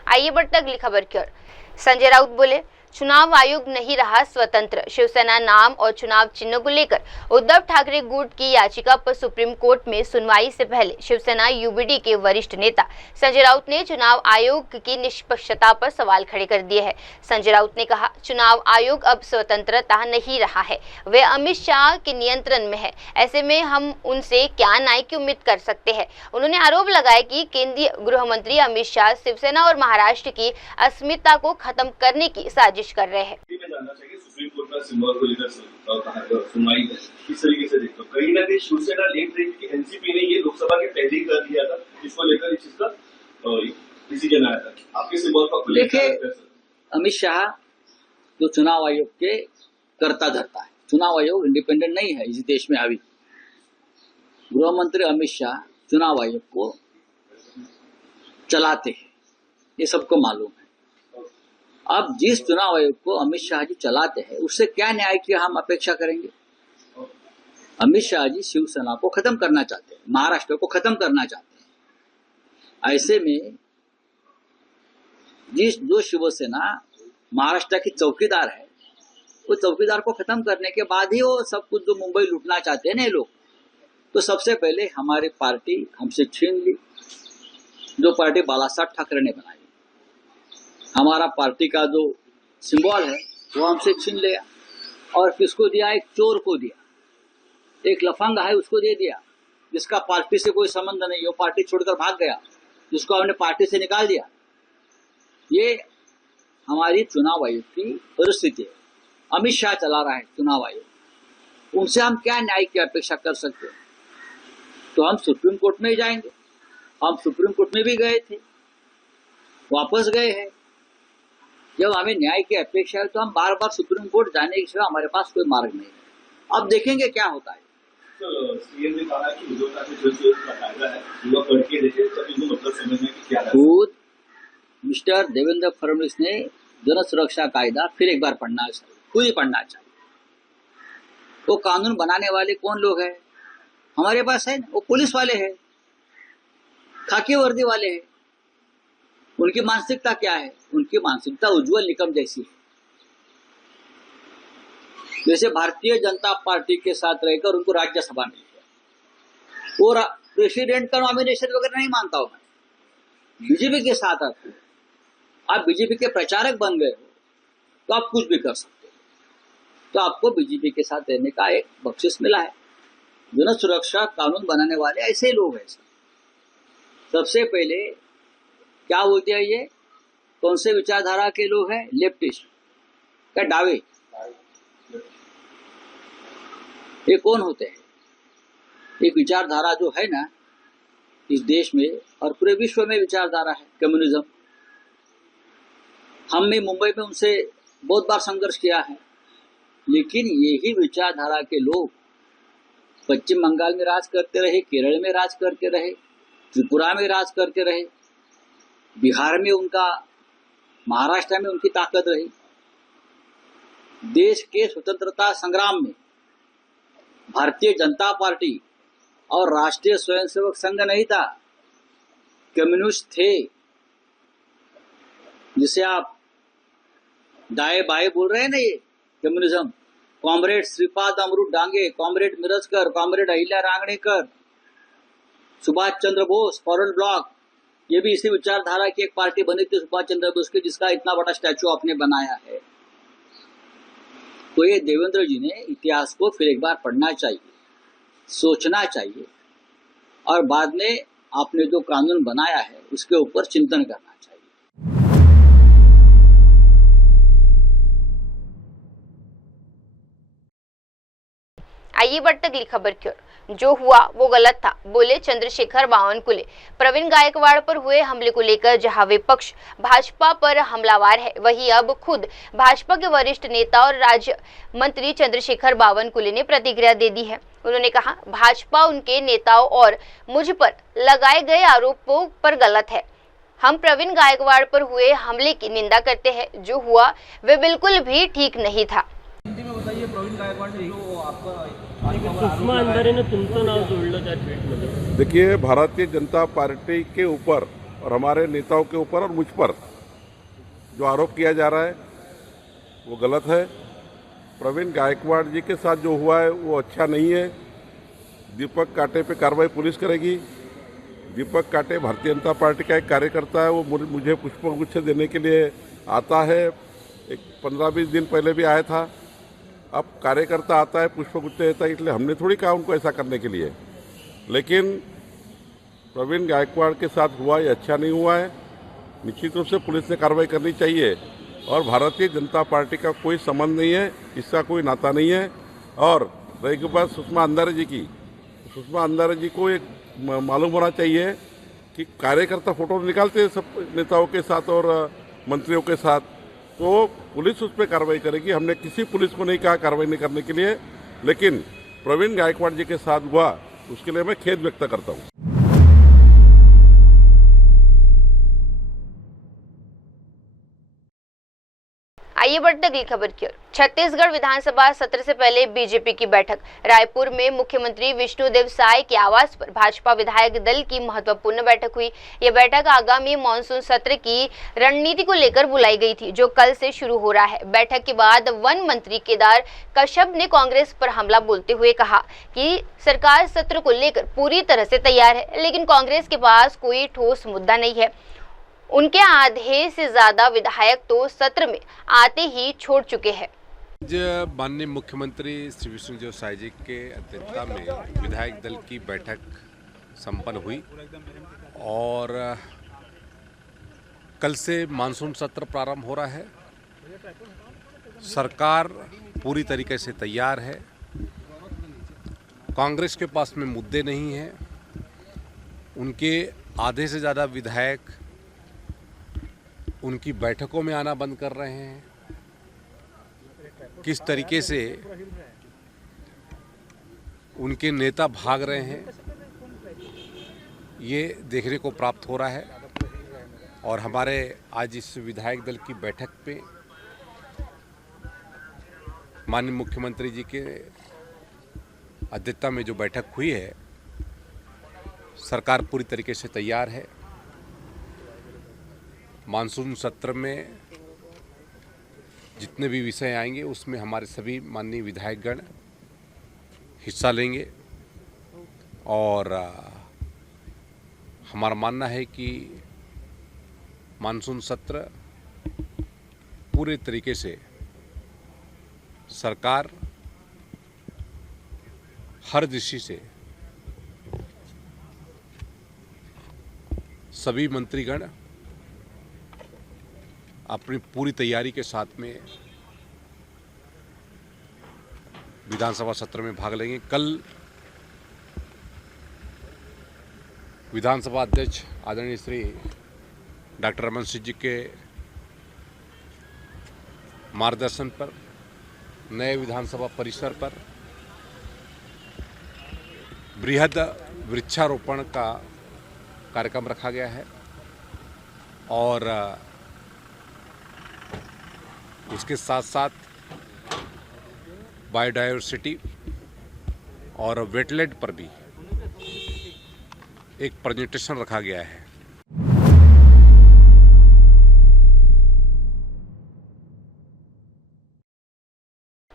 आइए बढ़ते अगली खबर की ओर। संजय राउत बोले, चुनाव आयोग नहीं रहा स्वतंत्र। शिवसेना नाम और चुनाव चिन्ह को लेकर उद्धव ठाकरे गुट की याचिका पर सुप्रीम कोर्ट में सुनवाई से पहले शिवसेना यूबीडी के वरिष्ठ नेता संजय राउत ने चुनाव आयोग की निष्पक्षता पर सवाल खड़े कर दिए हैं। संजय राउत ने कहा, चुनाव आयोग अब स्वतंत्रता नहीं रहा है, वे अमित शाह के नियंत्रण में है। ऐसे में हम उनसे क्या न्याय की उम्मीद कर सकते हैं। उन्होंने आरोप लगाया कि केंद्रीय गृह मंत्री अमित शाह शिवसेना और महाराष्ट्र की अस्मिता को खत्म करने की साजिश कर रहे हैं। जानना चाहिए सुप्रीम कोर्ट का सिंबल को लेकर सुनवाई है, किस तरीके से देखते हो? कहीं ना कहीं शिवसेना लेट रही थी, एनसीपी ने ये लोकसभा के पहले ही कर दिया था, इसको लेकर इस चीज का डिसीजन आया था। आपके सिंबल का देखिए, अमित शाह जो चुनाव आयोग के करता धरता है, चुनाव आयोग इंडिपेंडेंट नहीं है इस देश में। अभी गृह मंत्री अमित शाह चुनाव आयोग को चलाते हैं, ये सबको मालूम है। अब जिस चुनाव आयोग को अमित शाह जी चलाते हैं, उससे क्या न्याय की हम अपेक्षा करेंगे? अमित शाह जी शिवसेना को खत्म करना चाहते हैं, महाराष्ट्र को खत्म करना चाहते हैं। ऐसे में जो शिवसेना महाराष्ट्र की चौकीदार है, वो चौकीदार को खत्म करने के बाद ही वो सब कुछ जो मुंबई लूटना चाहते हैं ना लोग, तो सबसे पहले हमारी पार्टी हमसे छीन ली, जो पार्टी बाला साहब ठाकरे ने बनाई। हमारा पार्टी का जो सिंबल है वो हमसे छीन लिया, और किसको दिया? एक चोर को दिया, एक लफंगा है उसको दे दिया। जिसका पार्टी से कोई संबंध नहीं, वो पार्टी छोड़कर भाग गया, जिसको हमने पार्टी से निकाल दिया। ये हमारी चुनाव आयोग की परिस्थिति है। अमित शाह चला रहा है चुनाव आयोग, उनसे हम क्या न्याय की अपेक्षा कर सकते हैं? तो हम सुप्रीम कोर्ट में ही जाएंगे। हम सुप्रीम कोर्ट में भी गए थे, वापस गए हैं। जब हमें न्याय की अपेक्षा है तो हम बार बार सुप्रीम कोर्ट जाने के सिवा हमारे पास कोई मार्ग नहीं है। अब देखेंगे क्या होता है। सीएम ने कहा कि उद्योग का फायदा है, युवा पढ़ के देखे तब इनको मतलब समझने की क्या खुद मिस्टर देवेंद्र फडणवीस ने जन सुरक्षा कायदा फिर एक बार पढ़ना चाहिए, खुद ही पढ़ना चाहिए। वो कानून बनाने वाले कौन लोग हैं? हमारे पास है, वो पुलिस वाले हैं, खाकी वर्दी वाले हैं। उनकी मानसिकता क्या है? उनकी मानसिकता उज्जवल निकम जैसी है। जैसे भारतीय जनता पार्टी के साथ रहकर उनको राज्यसभा मिल गया, और प्रेसिडेंट का नॉमिनेशन वगैरह नहीं मानता हूं मैं। बीजेपी के साथ आप बीजेपी के प्रचारक बन गए हो तो आप कुछ भी कर सकते हो। तो आपको बीजेपी के साथ रहने का एक बख्शिश मिला है। जन सुरक्षा कानून बनाने वाले ऐसे लोग हैं। सबसे पहले क्या बोलते हैं ये? कौन से विचारधारा के लोग हैं? लेफ्टिस्ट क्या डावे? ये कौन होते हैं? एक विचारधारा जो है ना इस देश में और पूरे विश्व में विचारधारा है कम्युनिज्म। हमने मुंबई में उनसे बहुत बार संघर्ष किया है, लेकिन यही विचारधारा के लोग पश्चिम बंगाल में राज करते रहे, केरल में राज करते रहे, त्रिपुरा में राज करते रहे, बिहार में उनका, महाराष्ट्र में उनकी ताकत रही। देश के स्वतंत्रता संग्राम में भारतीय जनता पार्टी और राष्ट्रीय स्वयंसेवक संघ नहीं था, कम्युनिस्ट थे। जिसे आप दाएं बाएं बोल रहे हैं ना, ये communism, comrade Shripad Amrit Dange, comrade Mirajkar, comrade Ahilya Rangnekar, Subhash Chandra Bose, forward block, ये भी इसी विचारधारा की एक पार्टी बनी थी सुभाष चंद्र बोस की, जिसका इतना बड़ा स्टैचू आपने बनाया है। तो ये देवेंद्र जी ने इतिहास को फिर एक बार पढ़ना चाहिए, सोचना चाहिए, और बाद में आपने जो कानून बनाया है उसके ऊपर चिंतन करना चाहिए। आइए बढ़ते अगली खबर की ओर। जो हुआ वो गलत था, बोले चंद्रशेखर बावनकुले। प्रवीण गायकवाड़ पर हुए हमले को लेकर जहां विपक्ष भाजपा पर हमलावर है, वहीं अब खुद भाजपा के वरिष्ठ नेता और राज्य मंत्री चंद्रशेखर बावनकुले ने प्रतिक्रिया दे दी है। उन्होंने कहा, भाजपा उनके नेताओं और मुझ पर लगाए गए आरोपों पर गलत है। हम प्रवीण गायकवाड़ पर हुए हमले की निंदा करते हैं। जो हुआ वे बिल्कुल भी ठीक नहीं था। हिंदी में बताइए, प्रवीण गायकवाड़ जो आपका सुषमा अंधारेनं तुमचं नाव जोडलं त्या ट्वीटमध्ये। देखिए, भारतीय जनता पार्टी के ऊपर और हमारे नेताओं के ऊपर और मुझ पर जो आरोप किया जा रहा है वो गलत है। प्रवीण गायकवाड़ जी के साथ जो हुआ है वो अच्छा नहीं है। दीपक काटे पे कार्रवाई पुलिस करेगी। दीपक काटे भारतीय जनता पार्टी का एक कार्यकर्ता है, वो मुझे पुष्पगुच्छ देने के लिए आता है। एक 15-20 दिन पहले भी आया था। अब कार्यकर्ता आता है, पुष्पगुच्छ देता है, इसलिए हमने थोड़ी कहा उनको ऐसा करने के लिए। लेकिन प्रवीण गायकवाड़ के साथ हुआ ये अच्छा नहीं हुआ है। निश्चित रूप से पुलिस ने कार्रवाई करनी चाहिए, और भारतीय जनता पार्टी का कोई संबंध नहीं है, इसका कोई नाता नहीं है। और रही बात सुषमा अंधारे जी की, सुषमा अंधारे जी को एक मालूम होना चाहिए कि कार्यकर्ता फोटो निकालते हैं सब नेताओं के साथ और मंत्रियों के साथ, तो पुलिस उस पर कार्रवाई करेगी। हमने किसी पुलिस को नहीं कहा कार्रवाई नहीं करने के लिए, लेकिन प्रवीण गायकवाड़ जी के साथ हुआ उसके लिए मैं खेद व्यक्त करता हूँ। आइए बढ़ते अगली खबर की ओर। छत्तीसगढ़ विधानसभा सत्र से पहले बीजेपी की बैठक। रायपुर में मुख्यमंत्री विष्णुदेव साय के आवास पर भाजपा विधायक दल की महत्वपूर्ण बैठक हुई। यह बैठक आगामी मानसून सत्र की रणनीति को लेकर बुलाई गई थी, जो कल से शुरू हो रहा है। बैठक के बाद वन मंत्री केदार कश्यप ने कांग्रेस पर हमला बोलते हुए कहा कि सरकार सत्र को लेकर पूरी तरह से तैयार है, लेकिन कांग्रेस के पास कोई ठोस मुद्दा नहीं है। उनके आधे से ज्यादा विधायक तो सत्र में आते ही छोड़ चुके हैं। आज माननीय मुख्यमंत्री श्री विष्णुदेव साय जी के अध्यक्षता में विधायक दल की बैठक संपन्न हुई और कल से मानसून सत्र प्रारंभ हो रहा है। सरकार पूरी तरीके से तैयार है। कांग्रेस के पास में मुद्दे नहीं हैं। उनके आधे से ज़्यादा विधायक उनकी बैठकों में आना बंद कर रहे हैं। किस तरीके से उनके नेता भाग रहे हैं ये देखने को प्राप्त हो रहा है। और हमारे आज इस विधायक दल की बैठक पे माननीय मुख्यमंत्री जी के अध्यक्षता में जो बैठक हुई है, सरकार पूरी तरीके से तैयार है। मानसून सत्र में जितने भी विषय आएंगे उसमें हमारे सभी माननीय विधायकगण हिस्सा लेंगे और हमारा मानना है कि मानसून सत्र पूरे तरीके से सरकार हर दृष्टि से सभी मंत्रीगण अपनी पूरी तैयारी के साथ में विधानसभा सत्र में भाग लेंगे। कल विधानसभा अध्यक्ष आदरणीय श्री डॉक्टर रमन सिंह जी के मार्गदर्शन पर नए विधानसभा परिसर पर बृहद वृक्षारोपण का कार्यक्रम रखा गया है और उसके साथ साथ बायोडायवर्सिटी और वेटलैंड पर भी एक प्रेजेंटेशन रखा गया है।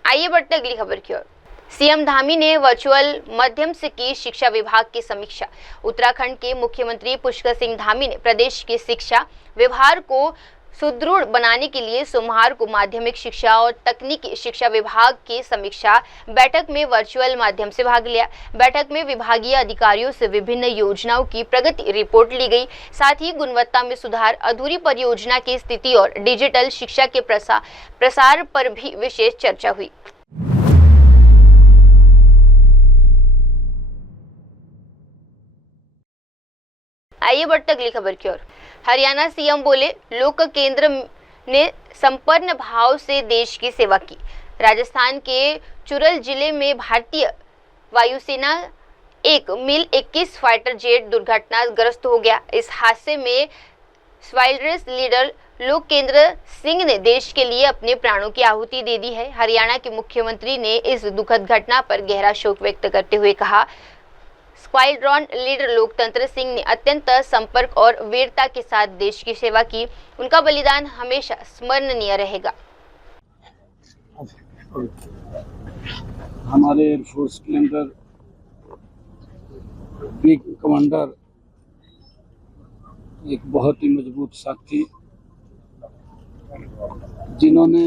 आइए बढ़ते अगली खबर की ओर। सीएम धामी ने वर्चुअल माध्यम से की शिक्षा विभाग की समीक्षा। उत्तराखंड के मुख्यमंत्री पुष्कर सिंह धामी ने प्रदेश की शिक्षा विभाग को सुदृढ़ बनाने के लिए सोमवार को माध्यमिक शिक्षा और तकनीकी शिक्षा विभाग की समीक्षा बैठक में वर्चुअल माध्यम से भाग लिया। बैठक में विभागीय अधिकारियों से विभिन्न योजनाओं की प्रगति रिपोर्ट ली गई। साथ ही गुणवत्ता में सुधार, अधूरी परियोजना की स्थिति और डिजिटल शिक्षा के प्रसार पर भी विशेष चर्चा हुई। आइए बढ़ते अगली खबर की ओर। हरियाणा सीएम बोले, लोक केंद्र ने संपन्न भाव से देश की सेवा की। राजस्थान के चुरल जिले में भारतीय वायुसेना एक मिल 21 फाइटर जेट दुर्घटनाग्रस्त हो गया। इस हादसे में स्क्वाड्रन लीडर लोक केंद्र सिंह ने देश के लिए अपने प्राणों की आहुति दे दी है। हरियाणा के मुख्यमंत्री ने इस दुखद घटना पर गहरा शोक व्यक्त करते हुए कहा, स्क्वाड्रन लीडर लोकतंत्र सिंह ने अत्यंत संपर्क और वीरता के साथ देश की सेवा की। उनका बलिदान हमेशा स्मरणीय रहेगा। हमारे एयरफोर्स के अंदर विंग कमांडर एक बहुत ही मजबूत साथी, जिन्होंने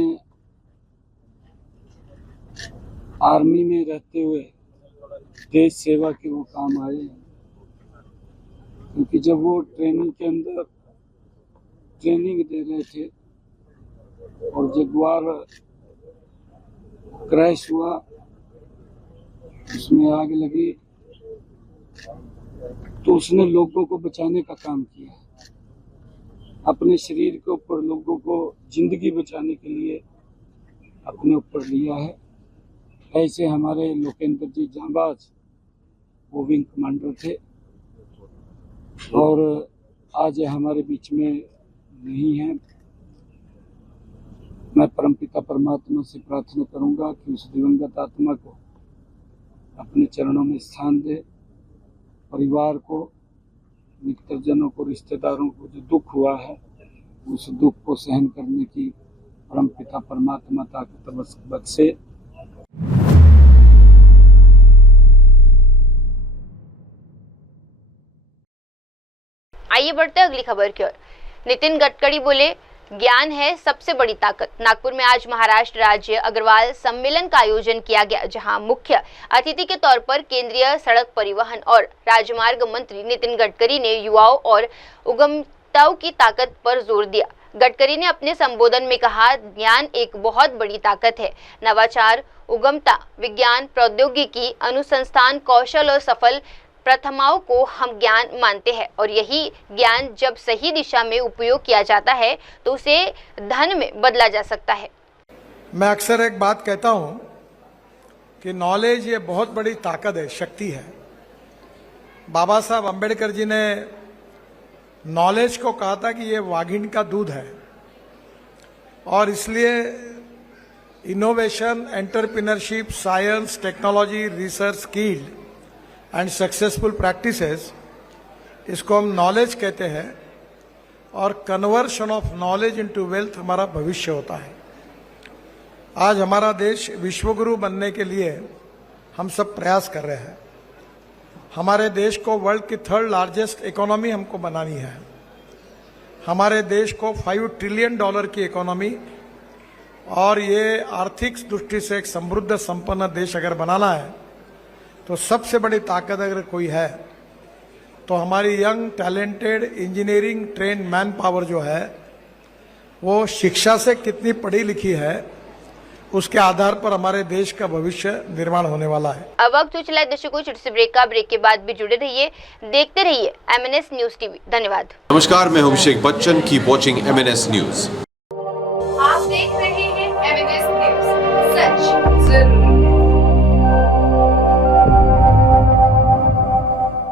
आर्मी में रहते हुए देश सेवा के वो काम आए। क्योंकि जब वो ट्रेनिंग के अंदर ट्रेनिंग दे रहे थे और जगुआर क्रैश हुआ, उसमें आग लगी, तो उसने लोगों को बचाने का काम किया। अपने शरीर के ऊपर लोगों को जिंदगी बचाने के लिए अपने ऊपर लिया है। ऐसे हमारे लोकेंद्र जी जांबाज वो विंग कमांडर थे और आज हमारे बीच में नहीं है। मैं परमपिता परमात्मा से प्रार्थना करूंगा कि उस दिवंगत आत्मा को अपने चरणों में स्थान दे। परिवार को, मित्रजनों को, रिश्तेदारों को जो दुख हुआ है, उस दुख को सहन करने की परमपिता परमात्मा ताकत बख्शे। आइए बढ़ते अगली खबर की ओर। नितिन गडकरी बोले, ज्ञान है सबसे बड़ी ताकत। नागपुर में आज महाराष्ट्र राज्य अग्रवाल सम्मेलन का आयोजन किया गया, जहां मुख्य अतिथि के तौर पर केंद्रीय सड़क परिवहन और राजमार्ग मंत्री नितिन गडकरी ने युवाओं और उद्यमिताओं की ताकत पर जोर दिया। गडकरी ने अपने संबोधन में कहा, ज्ञान एक बहुत बड़ी ताकत है। नवाचार, उद्यमिता, विज्ञान, प्रौद्योगिकी, अनुसंधान, कौशल और सफल प्रथमाओं को हम ज्ञान मानते हैं और यही ज्ञान जब सही दिशा में उपयोग किया जाता है तो उसे धन में बदला जा सकता है। मैं अक्सर एक बात कहता हूं कि नॉलेज ये बहुत बड़ी ताकत है, शक्ति है। बाबा साहब अंबेडकर जी ने नॉलेज को कहा था कि ये वाघिन का दूध है और इसलिए innovation, entrepreneurship, science, technology, research, skill and successful practices, इसको हम नॉलेज कहते हैं और conversion of knowledge into wealth हमारा भविष्य होता है। आज हमारा देश विश्वगुरु बनने के लिए हम सब प्रयास कर रहे हैं। हमारे देश को वर्ल्ड की 3rd लार्जेस्ट इकोनॉमी हमको बनानी है। हमारे देश को $5 ट्रिलियन की इकोनॉमी और ये आर्थिक दृष्टि से एक समृद्ध संपन्न देश अगर बनाना है तो सबसे बड़ी ताकत अगर कोई है तो हमारी young talented engineering train man power जो है वो शिक्षा से कितनी पढ़ी लिखी है उसके आधार पर हमारे देश का भविष्य निर्माण होने वाला है। अब वक्त हो चला है दर्शकों छोटे से ब्रेक के बाद भी जुड़े रहिए, देखते रहिए MNS न्यूज टीवी। धन्यवाद। नमस्कार, मैं Abhishek Bachchan. Keep watching MNS news. आप देख रहे हैं MNS न्यूज, सच